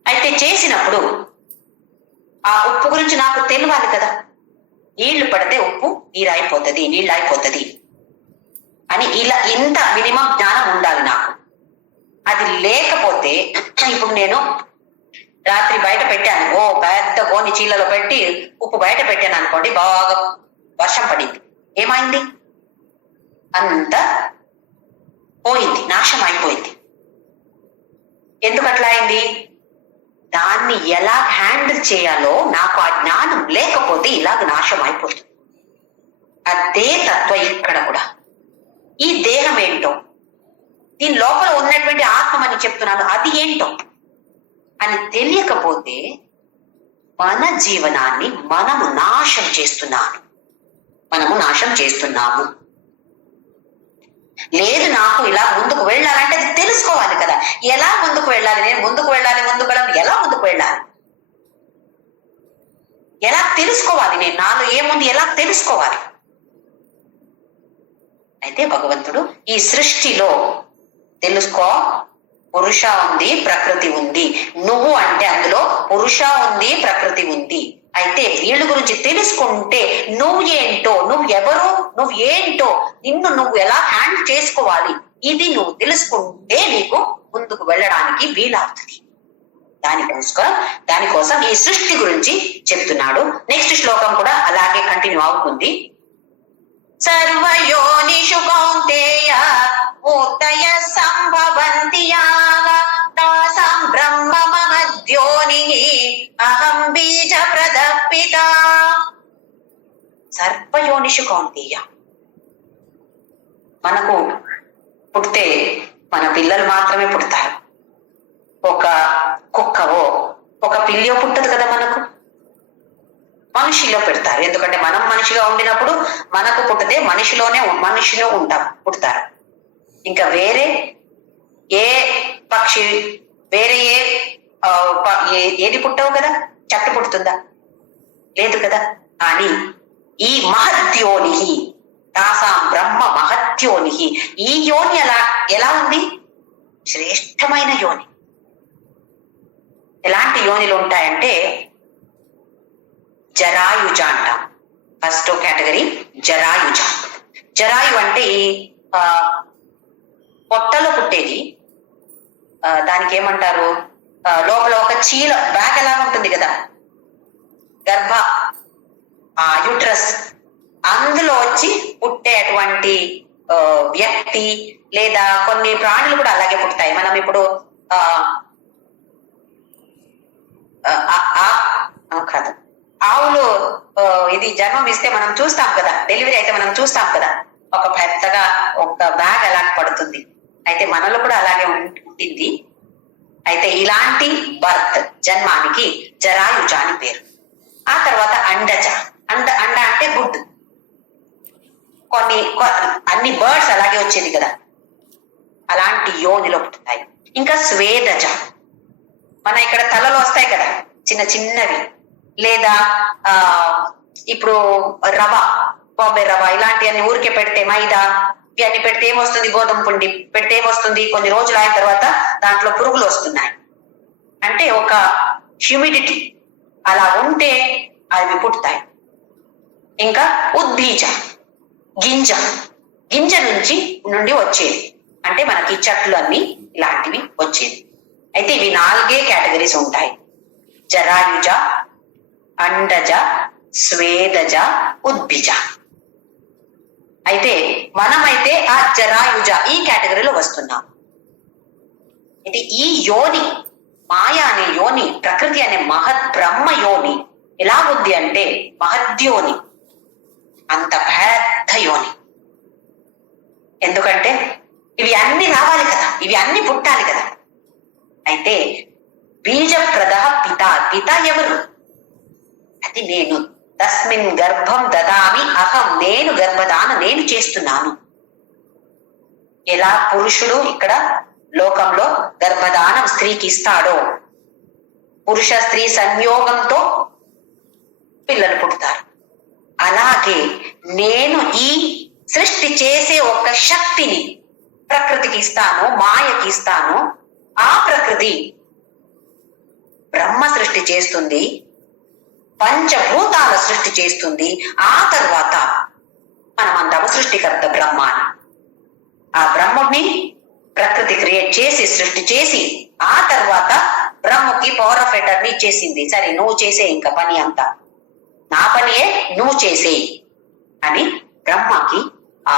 అయితే చేసినప్పుడు ఆ ఉప్పు గురించి నాకు తెలియాలి కదా. నీళ్లు పడితే ఉప్పు నీరు అయిపోతుంది, నీళ్ళు అయిపోతుంది అని ఇలా ఇంత మినిమం జ్ఞానం ఉండాలి నాకు. అది లేకపోతే ఇప్పుడు నేను రాత్రి బయట పెట్టాను, ఓ పెద్ద గోని చీలలో పెట్టి ఉప్పు బయట పెట్టాను అనుకోండి, బాగా వర్షం పడింది, ఏమైంది? అంతా పోయింది, నాశనం అయిపోయింది. ఎందుకు అట్లా అయింది? దాన్ని ఎలా హ్యాండిల్ చేయాలో నాకు ఆ జ్ఞానం లేకపోతే ఇలాగ నాశనం అయిపోతుంది. అదే తత్వం ఇక్కడ కూడా. ఈ దేహం ఏంటో, దీని లోపల ఉన్నటువంటి ఆత్మ అని చెప్తున్నాను, అది ఏంటో అని తెలియకపోతే మన జీవనాన్ని మనము నాశనం చేస్తున్నాము. లేదు, నాకు ఇలా ముందుకు వెళ్ళాలంటే అది తెలుసుకోవాలి కదా. ఎలా ముందుకు వెళ్ళాలి? నేను ముందుకు వెళ్ళాలి, ఎలా ముందుకు వెళ్ళాలి, ఎలా తెలుసుకోవాలి? నేను నాలో ఏముంది ఎలా తెలుసుకోవాలి? అయితే భగవంతుడు ఈ సృష్టిలో తెలుసుకో, పురుష ఉంది, ప్రకృతి ఉంది. నువ్వు అంటే అందులో పురుష ఉంది, ప్రకృతి ఉంది. అయితే వీళ్ళ గురించి తెలుసుకుంటే నువ్వు ఏంటో, నువ్వు ఎవరో, నువ్వు ఏంటో, నిన్ను నువ్వు ఎలా హ్యాండిల్ చేసుకోవాలి, ఇది నువ్వు తెలుసుకుంటే నీకు ముందుకు వెళ్ళడానికి వీలవుతుంది. దానికోసం ఈ సృష్టి గురించి చెప్తున్నాడు. నెక్స్ట్ శ్లోకం కూడా అలాగే కంటిన్యూ అవుతుంది. సర్వయోనిషు కౌంతేయ మూర్తయ సంభవంతి యావ తాసాం బ్రహ్మ మహద్యోనిః అహం బీజ ప్రదపిత. సర్వయోనిషు కౌంతేయ. మనకు పుడితే మన పిల్లలు మాత్రమే పుడతారు. ఒక కుక్కవో ఒక పిల్లియో పుట్టదు కదా మనకు. మనిషిలో పెడతారు, ఎందుకంటే మనం మనిషిగా ఉండినప్పుడు మనకు పుట్టితే మనిషిలో పుడతారు. ఇంకా వేరే ఏ పక్షి, వేరే ఏది పుట్టవు కదా. చెట్టు పుడుతుందా? లేదు కదా. కానీ ఈ మహత్యోని, తాసాం బ్రహ్మ మహత్యోని, ఈ యోని ఎలా ఉంది? శ్రేష్టమైన యోని. ఎలాంటి యోనిలు ఉంటాయంటే జరాయుజ అంటాం. First category జరాయుజ. జరాయు అంటే ఈ పొట్టలో పుట్టేది. దానికి ఏమంటారు? లోపల ఒక చీల బ్యాగ్ ఎలా ఉంటుంది కదా, యూట్రస్, అందులో వచ్చి పుట్టేటువంటి వ్యక్తి లేదా కొన్ని ప్రాణులు కూడా అలాగే పుడతాయి. మనం ఇప్పుడు కాదు ఆవులు ఇది జన్మం ఇస్తే మనం చూస్తాం కదా, డెలివరీ అయితే మనం చూస్తాం కదా, ఒక పెద్దగా ఒక బ్యాగ్ అలా పడుతుంది. అయితే మనలో కూడా అలాగే ఉంటుంది. అయితే ఇలాంటి బర్త్ జన్మానికి జరాయుజ అని పేరు. ఆ తర్వాత అండజ, అండ అంటే గుడ్. అన్ని బర్డ్స్ అలాగే వచ్చేది కదా, అలాంటి యోనిలో పుట్టుతాయి. ఇంకా స్వేదజ, మన ఇక్కడ తలలో వస్తాయి కదా చిన్న చిన్నవి, లేదా ఇప్పుడు రవ, బాంబే రవ ఇలాంటివన్నీ ఊరికే పెడితే, మైదా ఇవన్నీ పెడితే ఏమొస్తుంది, గోధుమ పిండి పెడితే ఏమొస్తుంది, కొన్ని రోజులు అయిన తర్వాత దాంట్లో పురుగులు వస్తున్నాయి. అంటే ఒక హ్యూమిడిటీ అలా ఉంటే అవి పుట్టుతాయి. ఇంకా ఉద్బీజ, గింజ నుండి వచ్చేది, అంటే మనకి చెట్లు అన్ని ఇలాంటివి వచ్చేది. అయితే ఇవి 4 కేటగిరీస్ ఉంటాయి: జరాయుజ, అండజ, స్వేదజ, ఉద్బిజ. అయితే మనమైతే ఆ జరాయుజ ఈ కేటగిరీలో వస్తున్నాం. ఇది ఈ యోని, మాయ అనే యోని, ప్రకృతి అనే మహత్ బ్రహ్మ యోని ఎలా ఉంది అంటే మహద్యోని, అంత పెద్ద యోని. ఎందుకంటే ఇవి అన్ని రావాలి కదా, ఇవి అన్ని పుట్టాలి కదా. అయితే బీజప్రద పిత ఎవరు? అది నేను. తస్మిన్ గర్భం దదామి అహం, నేను గర్భదానం నేను చేస్తున్నాను. ఎలా పురుషుడు ఇక్కడ లోకంలో గర్భదానం స్త్రీకి ఇస్తాడో, పురుష స్త్రీ సంయోగంతో పిల్లలు పుడతారు, అలాగే నేను ఈ సృష్టి చేసే ఒక శక్తిని ప్రకృతికి ఇస్తాను, మాయకి ఇస్తాను. ఆ ప్రకృతి బ్రహ్మ సృష్టి చేస్తుంది, పంచభూతాల సృష్టి చేస్తుంది. ఆ తర్వాత మనమంటాము సృష్టికర్త బ్రహ్మ అని. ఆ బ్రహ్ముడిని ప్రకృతి క్రియేట్ చేసి సృష్టి చేసి ఆ తర్వాత బ్రహ్మకి పవర్ ఆఫ్ ఎటర్నీ ఇచ్చేసింది. సరే నువ్వు చేసే ఇంకా పని అంతా, నా పనియే నువ్వు చేసే అని బ్రహ్మకి ఆ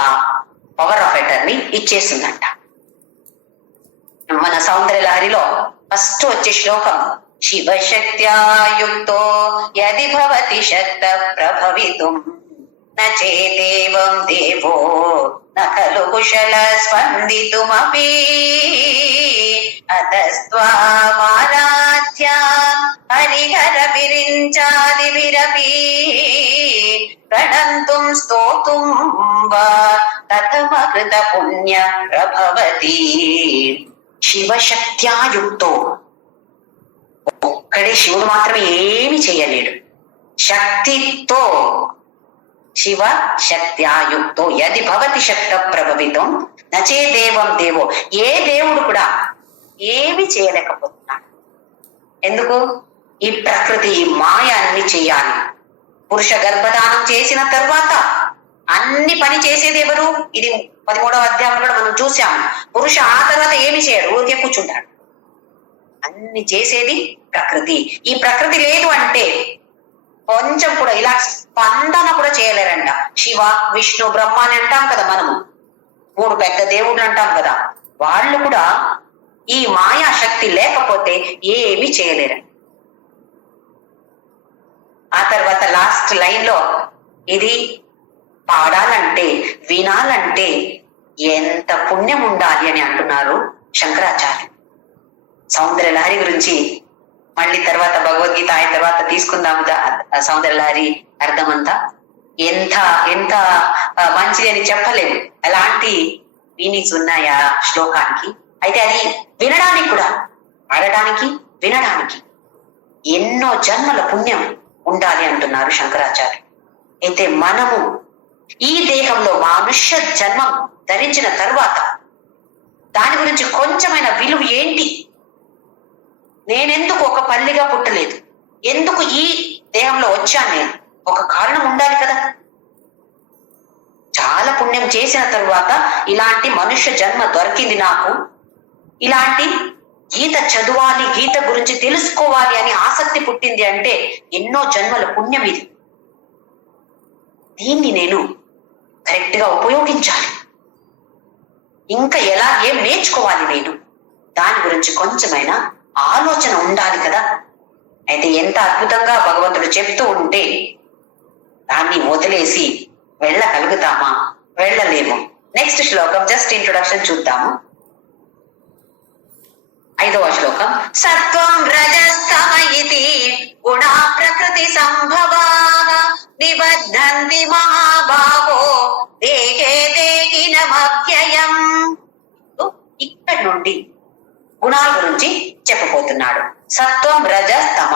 పవర్ ఆఫ్ ఎటర్నీ ఇచ్చేసిందంట. మన సౌందర్య లహరిలో ఫస్ట్ వచ్చే శ్లోకం, శివశక్త్యాయుక్తో యది భవతి శక్త ప్రభవితుం న చేదేవం దేవో న ఖలు కుశల స్పందితుమపి అతస్త్వామారాధ్య హరిహర విరించాదిభిరపి ప్రణంతుం స్తోతుం వా తథమకృత పుణ్య ప్రభవతి. శివశక్త్యాయుక్తో, ఒక్కడే శివుడు మాత్రమే ఏమి చేయలేడు. శక్తితో, శివ శక్త్యాయుక్తో యది భవతి శక్త ప్రభవితం నచే దేవం దేవో, ఏ దేవుడు కూడా ఏమి చేయలేకపోతున్నాడు. ఎందుకు? ఈ ప్రకృతి ఈ మాయ అన్ని చేయాలి. పురుష గర్భధానం చేసిన తర్వాత అన్ని పని చేసేది ఎవరు? ఇది 13వ అధ్యాయంలో కూడా మనం చూసాము. పురుష ఆ తర్వాత ఏమి చేయడు, ఊరికే కూర్చుంటాడు. అన్ని చేసేది ప్రకృతి. ఈ ప్రకృతి లేదు అంటే కొంచెం కూడా ఇలా స్పందన కూడా చేయలేరంట. శివ విష్ణు బ్రహ్మ అని అంటాం కదా మనము, 3 పెద్ద దేవుళ్ళు అంటాం కదా, వాళ్ళు కూడా ఈ మాయా శక్తి లేకపోతే ఏమి చేయలేరండి. ఆ తర్వాత లాస్ట్ లైన్ లో ఇది పాడాలంటే వినాలంటే ఎంత పుణ్యం ఉండాలి అని అంటున్నారు శంకరాచార్య. సౌందర్య లహరి గురించి మళ్ళీ తర్వాత భగవద్గీత అయిన తర్వాత తీసుకుందాం. సౌందర్య లహరి అర్థమంతా ఎంత ఎంత మంచిది అని చెప్పలేము, ఎలాంటి మీనింగ్స్ ఉన్నాయి ఆ శ్లోకానికి. అయితే అది వినడానికి కూడా, పాడడానికి వినడానికి ఎన్నో జన్మల పుణ్యం ఉండాలి అంటున్నారు శంకరాచార్య. అయితే మనము ఈ దేహంలో మనుష్య జన్మం ధరించిన తర్వాత దాని గురించి కొంచెమైన విలువ ఏంటి, నేనెందుకు ఒక పల్లిగా పుట్టలేదు, ఎందుకు ఈ దేహంలో వచ్చాను, నేను ఒక కారణం ఉండాలి కదా. చాలా పుణ్యం చేసిన తరువాత ఇలాంటి మనుష్య జన్మ దొరికింది నాకు, ఇలాంటి గీత చదవాలి, గీత గురించి తెలుసుకోవాలి అని ఆసక్తి పుట్టింది అంటే ఎన్నో జన్మల పుణ్యం ఇది. దీన్ని నేను కరెక్ట్ గా ఉపయోగించాలి. ఇంకా ఎలా ఏం నేర్చుకోవాలి నేను, దాని గురించి కొంచెమైనా ఆలోచన ఉండాలి కదా. అయితే ఎంత అద్భుతంగా భగవంతుడు చెప్తూ ఉంటే దాన్ని వదిలేసి వెళ్ళగలుగుతామా? వెళ్ళలేము. నెక్స్ట్ శ్లోకం జస్ట్ ఇంట్రొడక్షన్ చూద్దాము. 5వ శ్లోకం. సత్వం రజస్తమ ఇతి గుణా ప్రకృతి సంభవాః నిబధ్నంతి మహాబాహో దేహే దేహినమవ్యయం. ఇక్కడ నుండి గుణాల గురించి చెప్పబోతున్నాడు. సత్వం రజ తమ.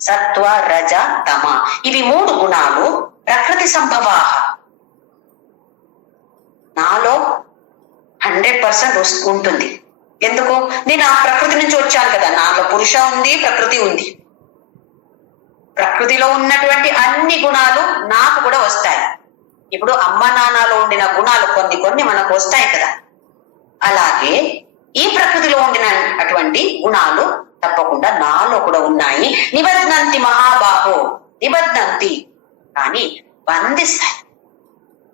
సత్వ రజ తమ ఇవి 3 గుణాలు ప్రకృతి సంభవాః. నాలో 100% ఉంటుంది. ఎందుకు? నేను ఆ ప్రకృతి నుంచి వచ్చాను కదా. నాలో పురుష ఉంది, ప్రకృతి ఉంది. ప్రకృతిలో ఉన్నటువంటి అన్ని గుణాలు నాకు కూడా వస్తాయి. ఇప్పుడు అమ్మ నాన్నలో ఉండిన గుణాలు కొన్ని మనకు వస్తాయి కదా. అలాగే ఈ ప్రకృతిలో ఉండిన అటువంటి గుణాలు తప్పకుండా నాలో కూడా ఉన్నాయి. నిబధ్నంతి మహాబాహో. నిబధ్నంతి కానీ బంధిస్తాయి.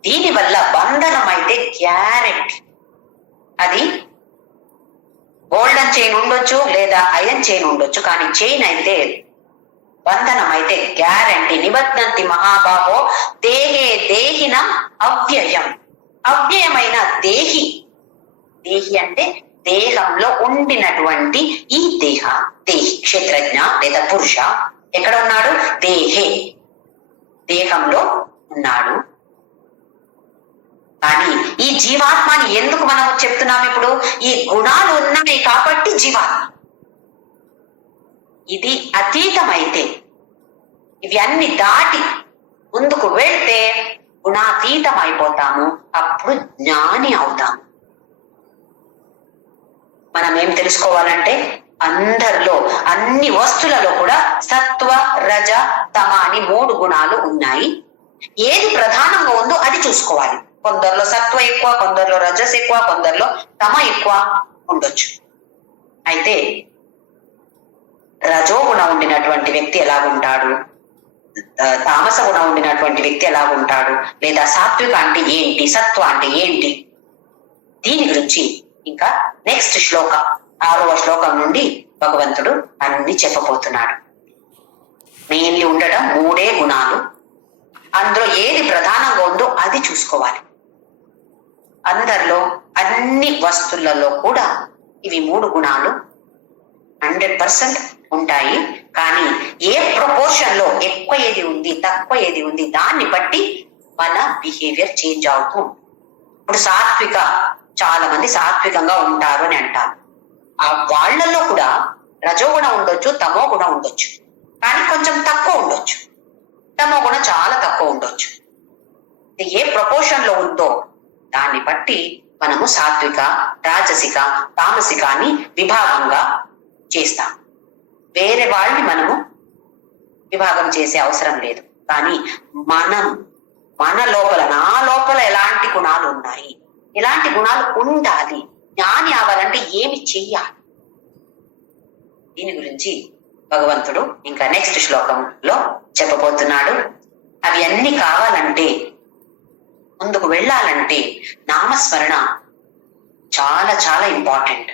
దీనివల్ల బంధనం అయితే గ్యారెంటీ. అది గోల్డెన్ చైన్ ఉండొచ్చు, లేదా ఐరన్ చైన్ ఉండొచ్చు, కానీ చైన్ అయితే బంధనం అయితే గ్యారెంటీ. నిబధ్నంతి మహాబాహో దేహే దేహిన అవ్యయం. అవ్యయమైన దేహి. దేహి అంటే దేహంలో ఉండినటువంటి ఈ దేహి క్షేత్రజ్ఞ లేదా పురుష ఎక్కడ ఉన్నాడు? దేహే, దేహంలో ఉన్నాడు. కానీ ఈ జీవాత్మని ఎందుకు మనం చెప్తున్నాం ఇప్పుడు? ఈ గుణాలు ఉన్నాయి కాబట్టి జీవాత్మ. ఇది అతీతమైతే, ఇవి అన్ని దాటి ముందుకు వెళ్తే గుణాతీతం అయిపోతాము. అప్పుడు జ్ఞాని అవుతాము. మనం ఏం తెలుసుకోవాలంటే అందరిలో, అన్ని వస్తువులలో కూడా సత్వ రజ తమ అని 3 గుణాలు ఉన్నాయి. ఏది ప్రధానంగా ఉందో అది చూసుకోవాలి. కొందరిలో సత్వ ఎక్కువ, కొందరిలో రజస్ ఎక్కువ, కొందరిలో తమ ఎక్కువ ఉండొచ్చు. అయితే రజోగుణం ఉండినటువంటి వ్యక్తి ఎలాగుంటాడు, తామస గుణం ఉండినటువంటి వ్యక్తి ఎలాగుంటాడు, లేదా సాత్విక అంటే ఏంటి, సత్వ అంటే ఏంటి, దీని గురించి ఇంకా నెక్స్ట్ శ్లోకం 6వ శ్లోకం నుండి భగవంతుడు అన్ని చెప్పబోతున్నాడు. మెయిన్లీ ఉండడం 3 గుణాలు. అందులో ఏది ప్రధానంగా ఉందో అది చూసుకోవాలి. అందరిలో, అన్ని వస్తువులలో కూడా ఇవి 3 గుణాలు 100% ఉంటాయి. కానీ ఏ ప్రపోర్షన్ లో ఎక్కువ ఏది ఉంది, తక్కువ ఏది ఉంది, దాన్ని బట్టి మన బిహేవియర్ చేంజ్ అవుతూ ఉంటుంది. ఇప్పుడు సాత్విక, చాలా మంది సాత్వికంగా ఉంటారు అని అంటారు. ఆ వాళ్ళల్లో కూడా రజోగుణం ఉండొచ్చు, తమో గుణం ఉండొచ్చు, కానీ కొంచెం తక్కువ ఉండొచ్చు. తమో గుణం చాలా తక్కువ ఉండొచ్చు. ఏ ప్రపోర్షన్ లో ఉందో దాన్ని బట్టి మనము సాత్విక, రాజసిక, తామసిక అని విభాగంగా చేస్తాం. వేరే వాళ్ళని మనము విభాగం చేసే అవసరం లేదు. కానీ మన లోపల, నా లోపల ఎలాంటి గుణాలు ఉన్నాయి, ఎలాంటి గుణాలు ఉండాలి, జ్ఞాని అవ్వాలంటే ఏమి చెయ్యాలి, దీని గురించి భగవంతుడు ఇంకా నెక్స్ట్ శ్లోకంలో చెప్పబోతున్నాడు. అవి అన్ని కావాలంటే, ముందుకు వెళ్ళాలంటే నామస్మరణ చాలా చాలా ఇంపార్టెంట్.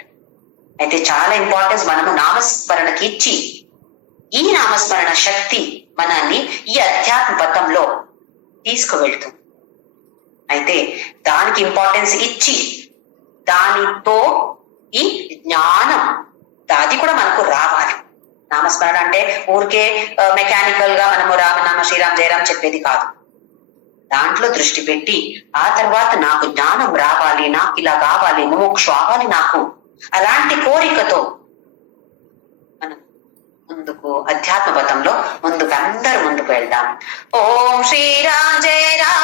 అయితే చాలా ఇంపార్టెన్స్ మనము నామస్మరణకి ఇచ్చి, ఈ నామస్మరణ శక్తి మనల్ని ఈ అధ్యాత్మ పథంలో తీసుకువెళ్తుంది. అయితే దానికి ఇంపార్టెన్స్ ఇచ్చి, దానితో ఈ జ్ఞానం అది కూడా మనకు రావాలి. నామస్మరణ అంటే ఊరికే మెకానికల్ గా మనము రామనామ శ్రీరామ్ జయరాం చెప్పేది కాదు. దాంట్లో దృష్టి పెట్టి, ఆ తర్వాత నాకు జ్ఞానం రావాలి, నాకు ఇలా కావాలి, మోక్ష అవ్వాలి నాకు, అలాంటి కోరికతో మనం ముందుకు అధ్యాత్మ పథంలో అందరూ ముందుకు వెళ్దాం. ఓం శ్రీరామ్ జయ రామ్.